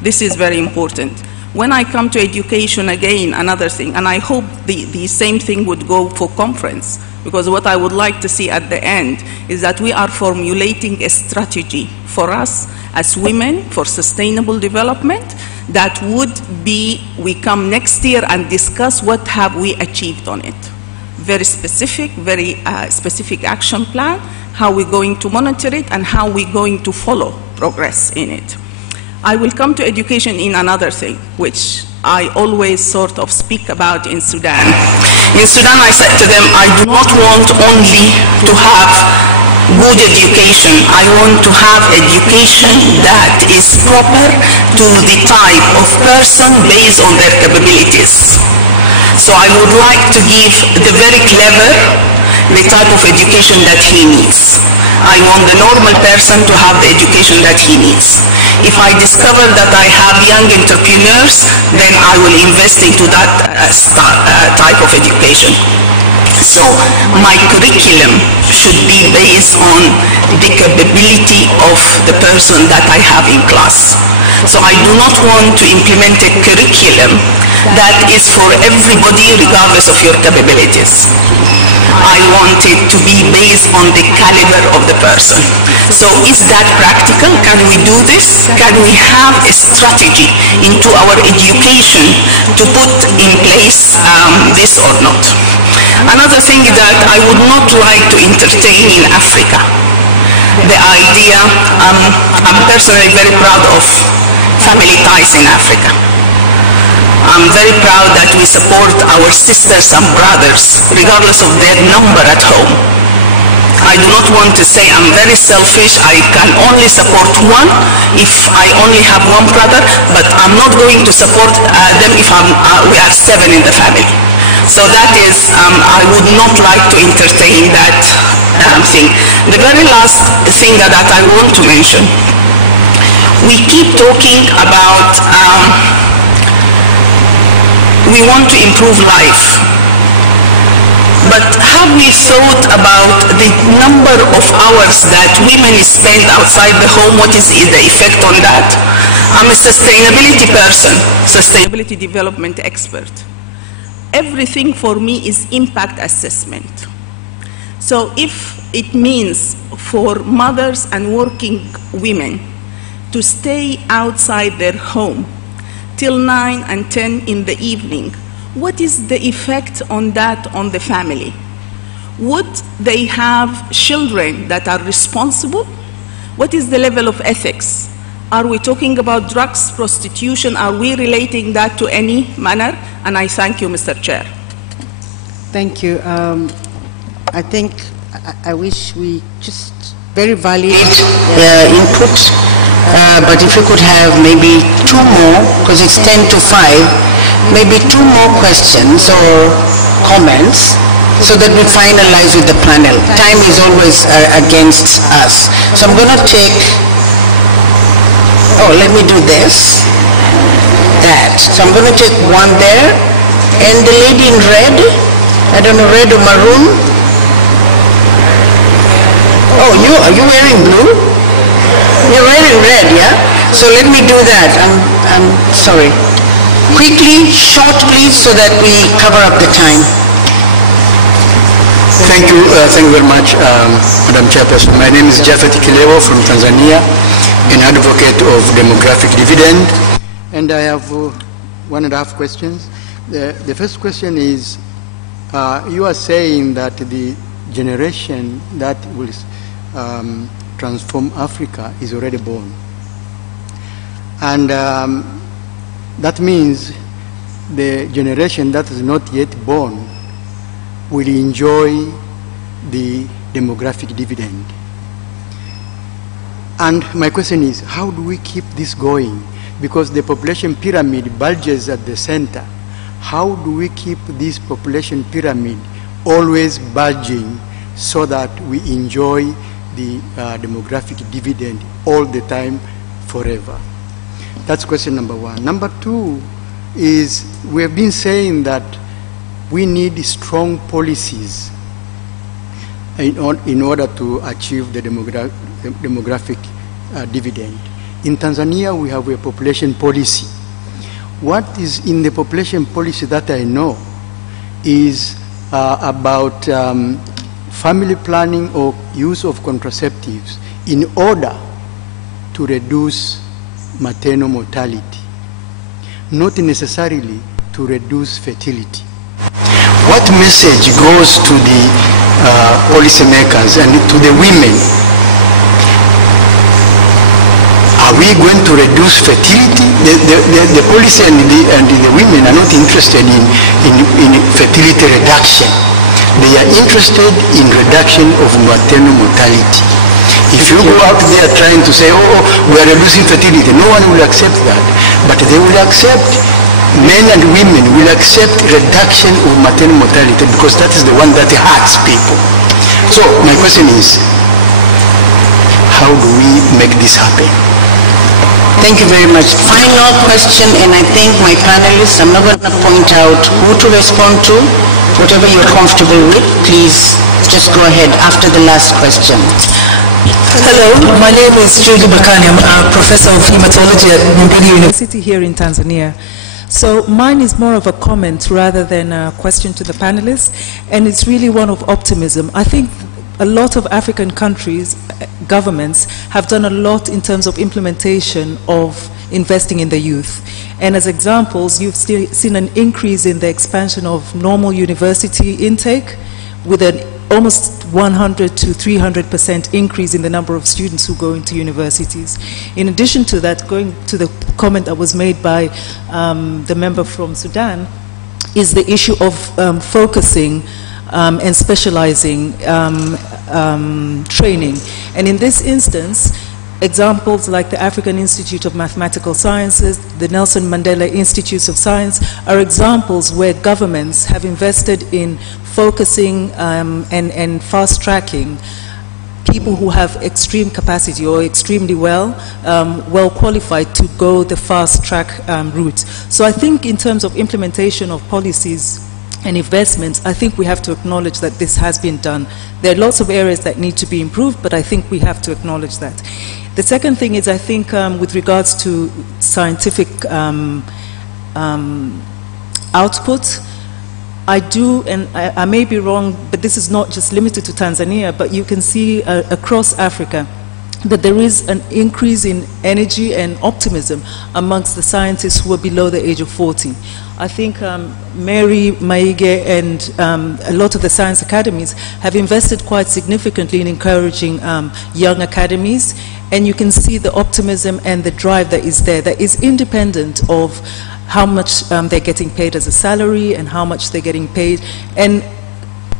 This is very important. When I come to education, again, another thing, and I hope the same thing would go for conference, because what I would like to see at the end is that we are formulating a strategy for us as women for sustainable development that would be, we come next year and discuss what have we achieved on it. Very specific action plan, how we're going to monitor it and how we're going to follow progress in it. I will come to education in another thing, which I always sort of speak about in Sudan. In Sudan, I said to them, I do not want only to have good education. I want to have education that is proper to the type of person based on their capabilities. So I would like to give the very clever the type of education that he needs. I want the normal person to have the education that he needs. If I discover that I have young entrepreneurs, then I will invest into that type of education. So my curriculum should be based on the capability of the person that I have in class. So I do not want to implement a curriculum that is for everybody regardless of your capabilities. I want it to be based on the caliber of the person. So is that practical? Can we do this? Can we have a strategy into our education to put in place this or not? Another thing that I would not like to entertain in Africa, the idea, I'm personally very proud of family ties in Africa. I'm very proud that we support our sisters and brothers, regardless of their number at home. I do not want to say I'm very selfish, I can only support one if I only have one brother, but I'm not going to support them if we are 7 in the family. So that is, I would not like to entertain that thing. The very last thing that I want to mention, we keep talking about we want to improve life. But have we thought about the number of hours that women spend outside the home? What is the effect on that? I'm a sustainability person, sustainability development expert. Everything for me is impact assessment. So if it means for mothers and working women to stay outside their home till 9 and 10 in the evening, what is the effect on that on the family? Would they have children that are responsible? What is the level of ethics? Are we talking about drugs, prostitution? Are we relating that to any manner? And I thank you, Mr. Chair. Thank you. I think I wish we just very valid input, but if we could have maybe 2 more, because it's 10 to 5, maybe 2 more questions or comments, so that we finalize with the panel. Time is always against us. So I'm going to take, let me do this, that. So I'm going to take 1 there, and the lady in red, I don't know, red or maroon. Oh, are you wearing blue? You're wearing red, yeah? So let me do that. I'm sorry. Quickly, short please, so that we cover up the time. Thank you very much, Madam Chairperson. My name is Jafet Kilewo from Tanzania, an advocate of demographic dividend. And I have 1.5 questions. The first question is, you are saying that the generation that will transform Africa is already born. And that means the generation that is not yet born will enjoy the demographic dividend. And my question is, how do we keep this going? Because the population pyramid bulges at the center. How do we keep this population pyramid always bulging so that we enjoy the demographic dividend all the time, forever? That's question number 1. Number 2 is, we have been saying that we need strong policies in order to achieve the demographic dividend. In Tanzania, we have a population policy. What is in the population policy that I know is about family planning or use of contraceptives in order to reduce maternal mortality, not necessarily to reduce fertility. What message goes to the policymakers and to the women? Are we going to reduce fertility? The policy and the women are not interested in fertility reduction. They are interested in reduction of maternal mortality. If you go out there trying to say, we are reducing fertility, no one will accept that. But they will accept, men and women will accept reduction of maternal mortality, because that is the one that hurts people. So my question is, how do we make this happen? Thank you very much. Final question, and I think my panelists, I'm not going to point out who to respond to. Whatever you're comfortable with, please just go ahead after the last question. Hello, my name is Judy Bakani. I'm a professor of hematology at Mumbuni University here in Tanzania. So mine is more of a comment rather than a question to the panelists, and it's really one of optimism. I think a lot of African countries, governments, have done a lot in terms of implementation of investing in the youth. And as examples, you've seen an increase in the expansion of normal university intake, with an almost 100 to 300% increase in the number of students who go into universities. In addition to that, going to the comment that was made by the member from Sudan, is the issue of focusing and specializing training. And in this instance, examples like the African Institute of Mathematical Sciences, the Nelson Mandela Institutes of Science, are examples where governments have invested in focusing and fast-tracking people who have extreme capacity or extremely well qualified to go the fast-track route. So I think in terms of implementation of policies and investments, I think we have to acknowledge that this has been done. There are lots of areas that need to be improved, but I think we have to acknowledge that. The second thing is, I think, with regards to scientific output, I do, and I may be wrong, but this is not just limited to Tanzania, but you can see across Africa that there is an increase in energy and optimism amongst the scientists who are below the age of 40. I think Mary Maige and a lot of the science academies have invested quite significantly in encouraging young academies, and you can see the optimism and the drive that is there, that is independent of how much they're getting paid as a salary and how much they're getting paid. And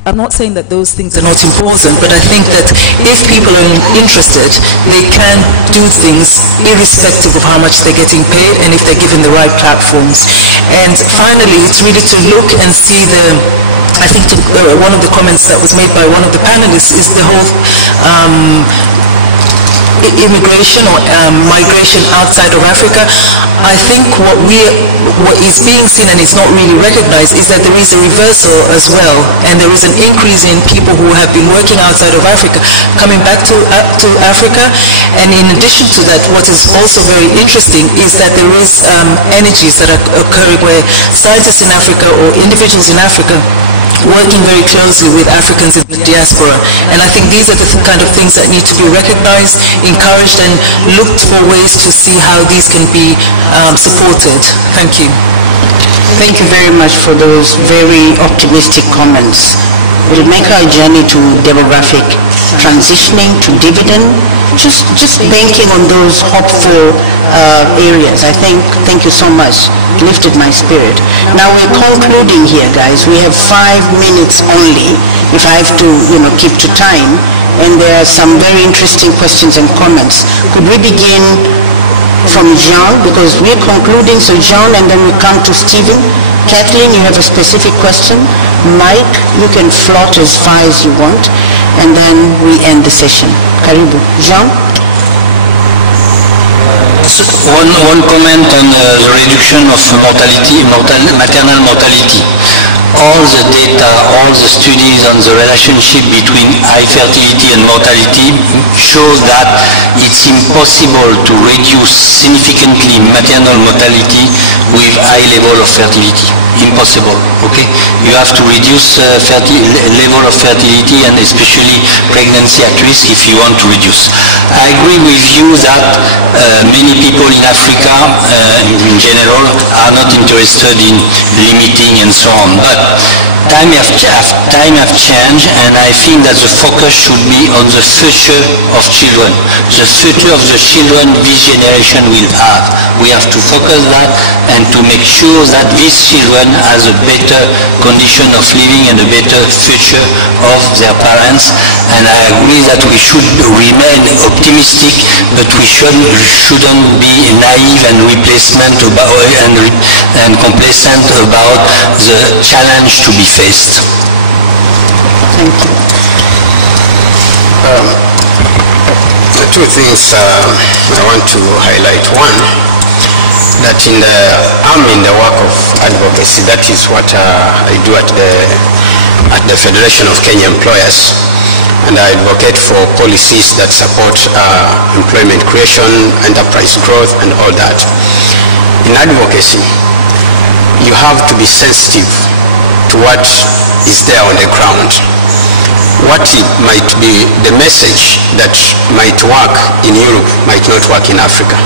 I'm not saying that those things are not important, but I think that if people are interested, they can do things irrespective of how much they're getting paid and if they're given the right platforms. And finally, it's really to look and see I think one of the comments that was made by one of the panelists is the whole immigration or migration outside of Africa. I think what is being seen and is not really recognized is that there is a reversal as well, and there is an increase in people who have been working outside of Africa coming back to Africa. And in addition to that, what is also very interesting is that there is energies that are occurring where scientists in Africa or individuals in Africa working very closely with Africans in the diaspora. And I think these are the kind of things that need to be recognized, encouraged, and looked for ways to see how these can be supported. Thank you. Thank you very much for those very optimistic comments. We'll make our journey to demographic transitioning to dividend, just banking on those hopeful areas. Thank you so much. Lifted my spirit. Now we're concluding here, guys. We have 5 minutes only, if I have to, keep to time. And there are some very interesting questions and comments. Could we begin from John, because we're concluding, so John, and then we come to Stephen. Kathleen, you have a specific question. Mike, you can float as far as you want, and then we end the session. Karibu. John? One comment on the reduction of maternal mortality. All the data, all the studies on the relationship between high fertility and mortality show that it's impossible to reduce significantly maternal mortality with high level of fertility. Impossible, okay? You have to reduce level of fertility and especially pregnancy at risk if you want to reduce. I agree with you that many people in Africa in general are not interested in limiting and so on, but time have changed, and I think that the focus should be on the future of children. The future of the children this generation will have. We have to focus that and to make sure that these children has a better condition of living and a better future of their parents. And I agree that we should remain optimistic, but we shouldn't be naive and and complacent about the challenge to be faced. Thank you. Two things I want to highlight. One, that I'm in the work of advocacy. That is what I do at the Federation of Kenya Employers, and I advocate for policies that support employment creation, enterprise growth, and all that. In advocacy, you have to be sensitive to what is there on the ground. What might be the message that might work in Europe might not work in Africa.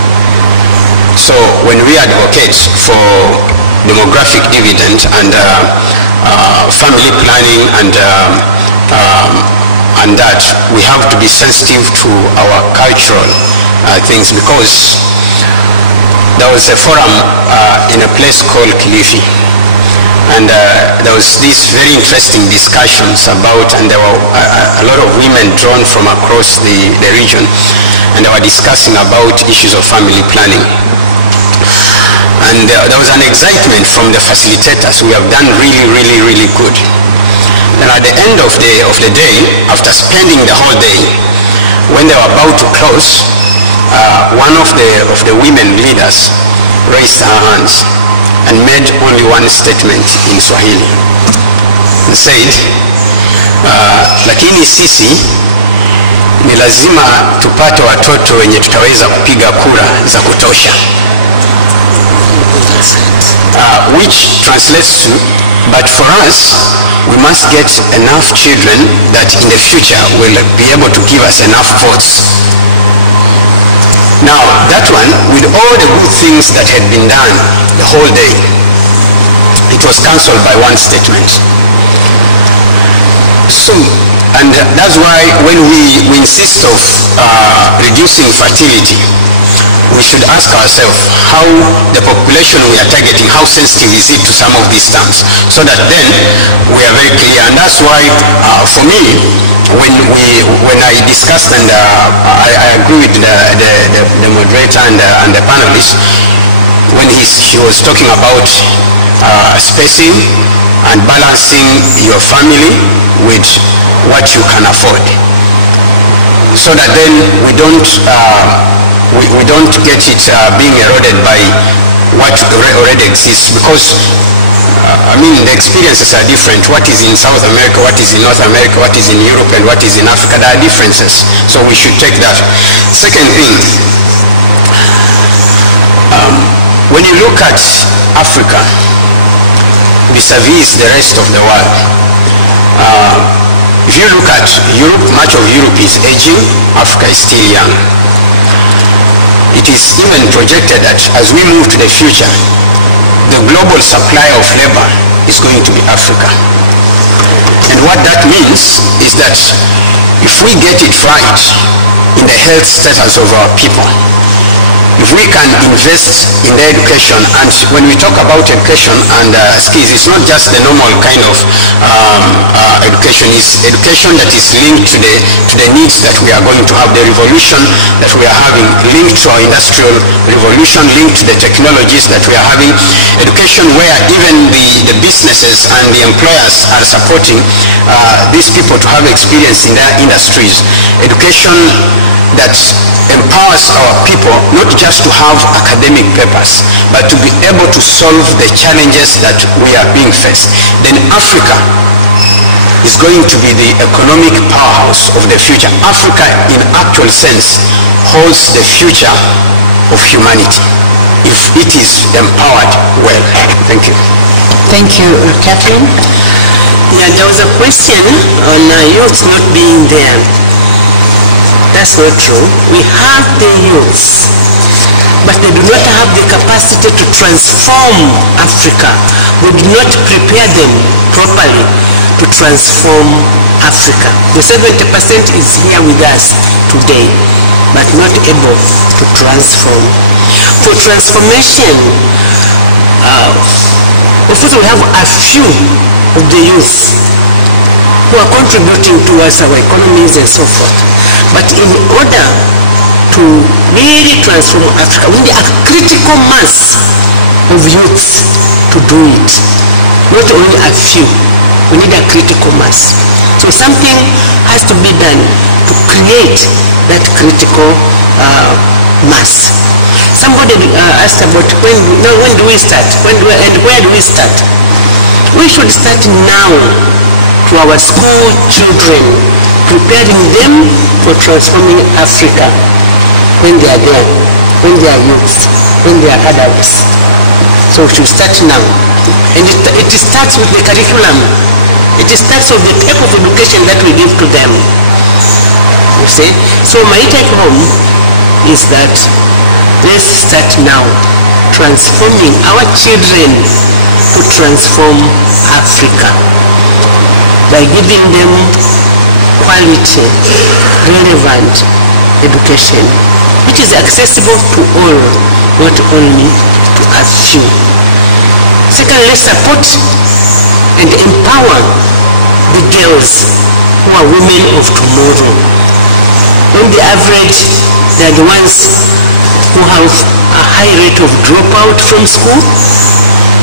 So when we advocate for demographic dividend and family planning and that, we have to be sensitive to our cultural things, because there was a forum in a place called Kilifi, and there was these very interesting discussions about, and there were a lot of women drawn from across the region, and they were discussing about issues of family planning. And there was an excitement from the facilitators. We have done really, really, really good. And at the end of the day, after spending the whole day, when they were about to close, one of the women leaders raised her hands and made only one statement in Swahili and said, lakini sisi ni lazima tupate watoto wenye tutaweza kupiga kura za kutosha. Which translates to, but for us, we must get enough children that in the future will be able to give us enough votes. Now, that one, with all the good things that had been done the whole day, it was cancelled by one statement. So, and that's why when we insist of reducing fertility, we should ask ourselves how the population we are targeting, how sensitive is it to some of these terms, so that then we are very clear. And that's why, for me, when I discussed, and I agree with the moderator and the panelists, when he was talking about spacing and balancing your family with what you can afford, so that then we don't get it being eroded by what already exists, because I mean, the experiences are different. What is in South America, what is in North America, what is in Europe, and what is in Africa, there are differences. So we should take that. Second thing, when you look at Africa vis-a-vis the rest of the world, if you look at Europe, much of Europe is aging, Africa is still young. It is even projected that as we move to the future, the global supply of labor is going to be Africa. And what that means is that if we get it right in the health status of our people, if we can invest in their education, and when we talk about education and skills, it's not just the normal kind of education, it's education that is linked to the needs that we are going to have, the revolution that we are having, linked to our industrial revolution, linked to the technologies that we are having, education where even the businesses and the employers are supporting these people to have experience in their industries, education that empowers our people not just to have academic papers, but to be able to solve the challenges that we are being faced. Then Africa is going to be the economic powerhouse of the future. Africa, in actual sense, holds the future of humanity if it is empowered well. Thank you. Thank you, Catherine. Yeah, there was a question on youth not being there. That's not true. We have the youths, but they do not have the capacity to transform Africa. We do not prepare them properly to transform Africa. The 70% is here with us today, but not able to transform. For transformation, of course we have a few of the youth who are contributing towards our economies and so forth. But in order to really transform Africa, we need a critical mass of youths to do it. Not only a few, we need a critical mass. So something has to be done to create that critical mass. Somebody asked about when do we start? And where do we start? We should start now to our school children, preparing them for transforming Africa when they are there, when they are youths, when they are adults. So we should start now. And it starts with the curriculum. It starts with the type of education that we give to them. You see? So my take home is that let's start now transforming our children to transform Africa by giving them quality, relevant education, which is accessible to all, not only to a few. Secondly, support and empower the girls who are women of tomorrow. On the average, they are the ones who have a high rate of dropout from school,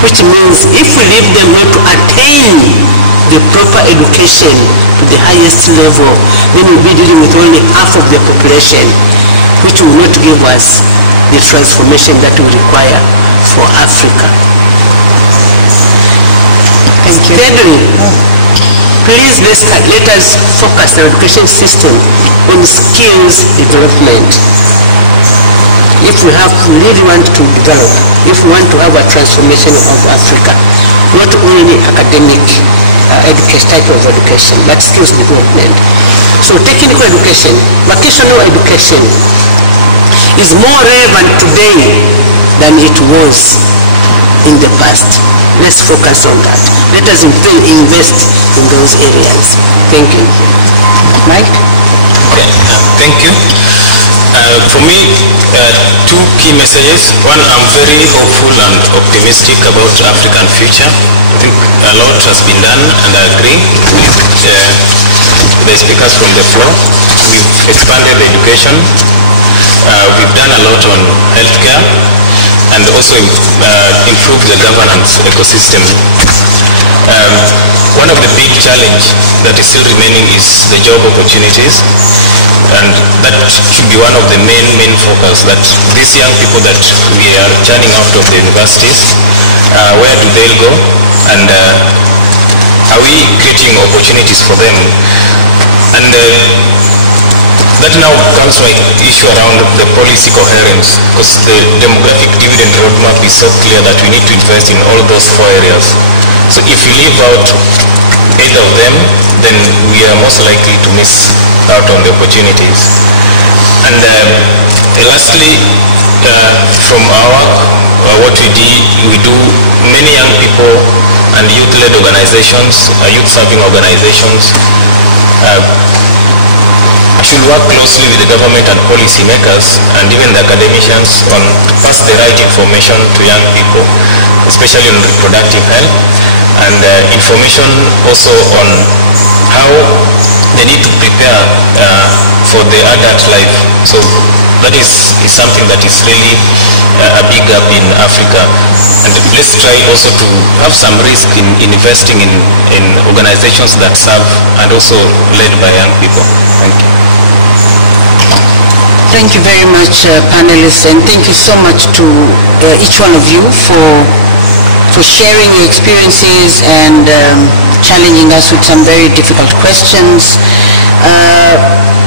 which means if we leave them not to attain the proper education to the highest level, then we'll be dealing with only half of the population, which will not give us the transformation that we require for Africa. Thank you. Thirdly, please let us focus our education system on skills development. If we really want to develop, if we want to have a transformation of Africa, not only academic type of education, but skills development. So technical education, vocational education is more relevant today than it was in the past. Let's focus on that. Let us invest in those areas. Thank you. Mike? Okay, thank you. For me, two key messages. One, I'm very hopeful and optimistic about African future. I think a lot has been done, and I agree with the speakers from the floor. We've expanded the education. We've done a lot on healthcare, and also improved the governance ecosystem. One of the big challenges that is still remaining is the job opportunities, and that should be one of the main focus, that these young people that we are churning out of the universities, where do they go, and are we creating opportunities for them? And that now comes to my issue around the policy coherence, because the demographic dividend roadmap is so clear that we need to invest in all those 4 areas. So if we leave out either of them, then we are most likely to miss out on the opportunities. And lastly, from our work, what we do, many young people and youth-led organizations, youth-serving organizations, should work closely with the government and policymakers and even the academicians to pass the right information to young people, especially on reproductive health, and information also on how they need to prepare for the adult life. So that is something that is really a big gap in Africa. And let's try also to have some risk in investing in organizations that serve and also led by young people. Thank you. Thank you very much, panelists, and thank you so much to each one of you for sharing your experiences and challenging us with some very difficult questions.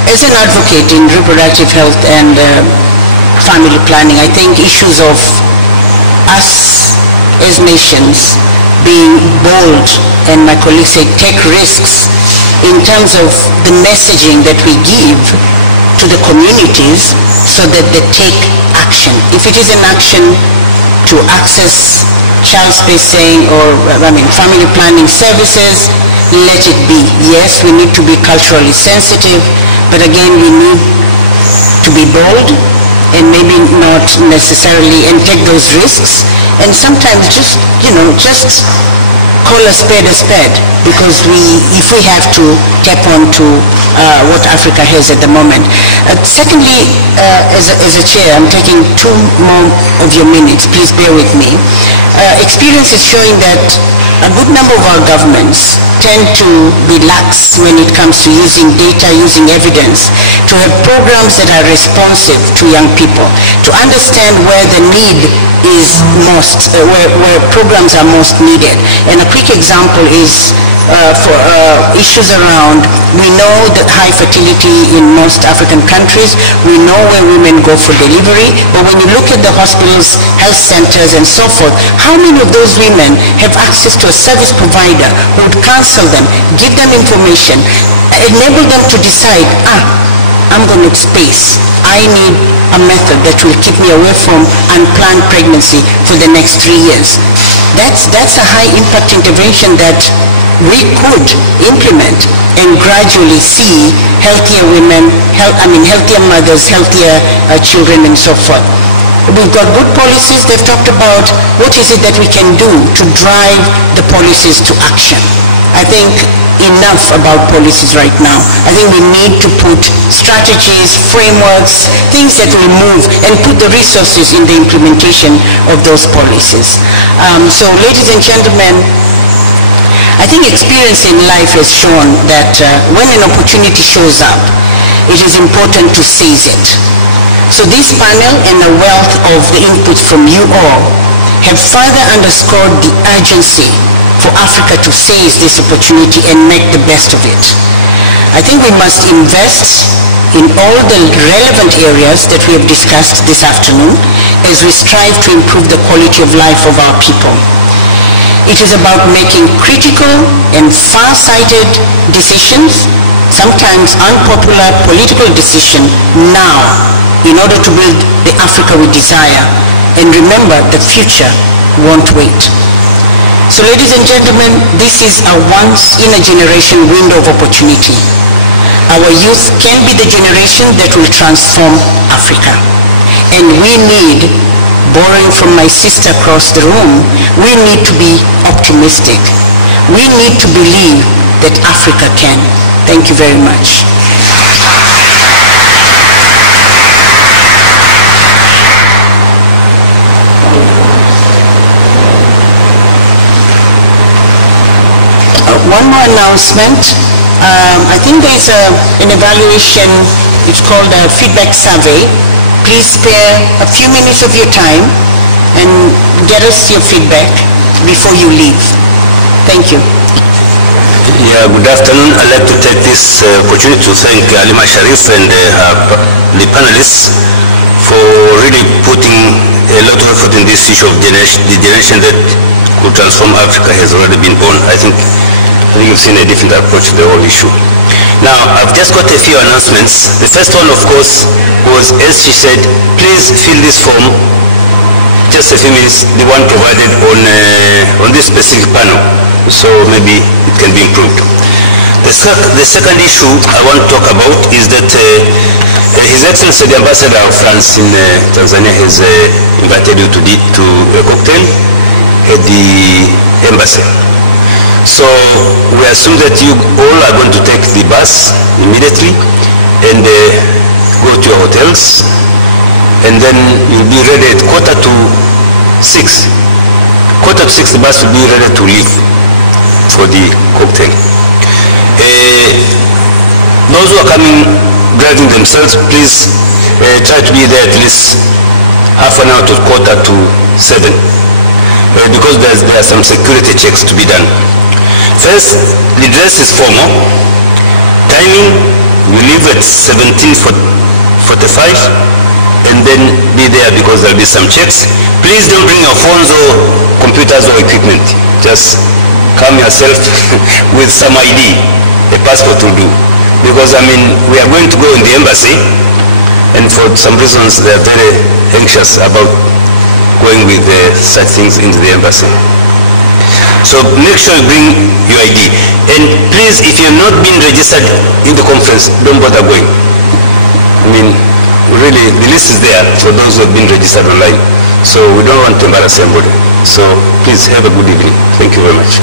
As an advocate in reproductive health and family planning, I think issues of us as nations being bold, and my colleagues say take risks in terms of the messaging that we give to the communities so that they take action. If it is an action to access child spacing or family planning services, let it be. Yes, we need to be culturally sensitive, but again, we need to be bold and maybe not necessarily, and take those risks, and sometimes just call a spade, because if we have to tap on to what Africa has at the moment. Secondly, as a chair, I'm taking 2 more of your minutes, please bear with me. Experience is showing that a good number of our governments tend to be lax when it comes to using data, using evidence, to have programs that are responsive to young people, to understand where the need is most, where programs are most needed. And a quick example is for issues around, we know that high fertility in most African countries, we know where women go for delivery, but when you look at the hospitals, health centers, and so forth, how many of those women have access to a service provider who would counsel them, give them information, enable them to decide, I'm going to space. I need a method that will keep me away from unplanned pregnancy for the next 3 years. That's a high impact intervention that we could implement and gradually see healthier women, healthier mothers, healthier children, and so forth. We've got good policies. They've talked about what is it that we can do to drive the policies to action. I think enough about policies right now. I think we need to put strategies, frameworks, things that will move, and put the resources in the implementation of those policies. So ladies and gentlemen, I think experience in life has shown that when an opportunity shows up, it is important to seize it. So this panel and the wealth of the input from you all have further underscored the urgency for Africa to seize this opportunity and make the best of it. I think we must invest in all the relevant areas that we have discussed this afternoon as we strive to improve the quality of life of our people. It is about making critical and far-sighted decisions, sometimes unpopular political decisions now in order to build the Africa we desire. And remember, the future won't wait. So ladies and gentlemen, this is a once-in-a-generation window of opportunity. Our youth can be the generation that will transform Africa. And we need, borrowing from my sister across the room, we need to be optimistic. We need to believe that Africa can. Thank you very much. One more announcement. I think there's an evaluation, it's called a feedback survey. Please spare a few minutes of your time and get us your feedback before you leave. Thank you. Yeah, good afternoon. I'd like to take this opportunity to thank Alima Sharif and the panelists for really putting a lot of effort in this issue of the generation that could transform Africa has already been born. I think you've seen a different approach to the whole issue. Now, I've just got a few announcements. The first one, of course, was, as she said, please fill this form, just a few minutes, the one provided on this specific panel, so maybe it can be improved. The second issue I want to talk about is that His Excellency the Ambassador of France in Tanzania has invited you to a cocktail at the embassy. So we assume that you all are going to take the bus immediately and go to your hotels, and then you'll be ready at 5:45. 5:45 the bus will be ready to leave for the cocktail. Those who are coming driving themselves, please try to be there at least half an hour to 6:45, because there are some security checks to be done. First, the dress is formal. Timing, we leave at 17:45 and then be there because there will be some checks. Please don't bring your phones or computers or equipment. Just come yourself with some ID, a passport will do. Because we are going to go in the embassy, and for some reasons they are very anxious about going with such things into the embassy. So make sure you bring your ID. And please, if you have not been registered in the conference, don't bother going. Really, the list is there for those who have been registered online. So we don't want to embarrass anybody. So please have a good evening. Thank you very much.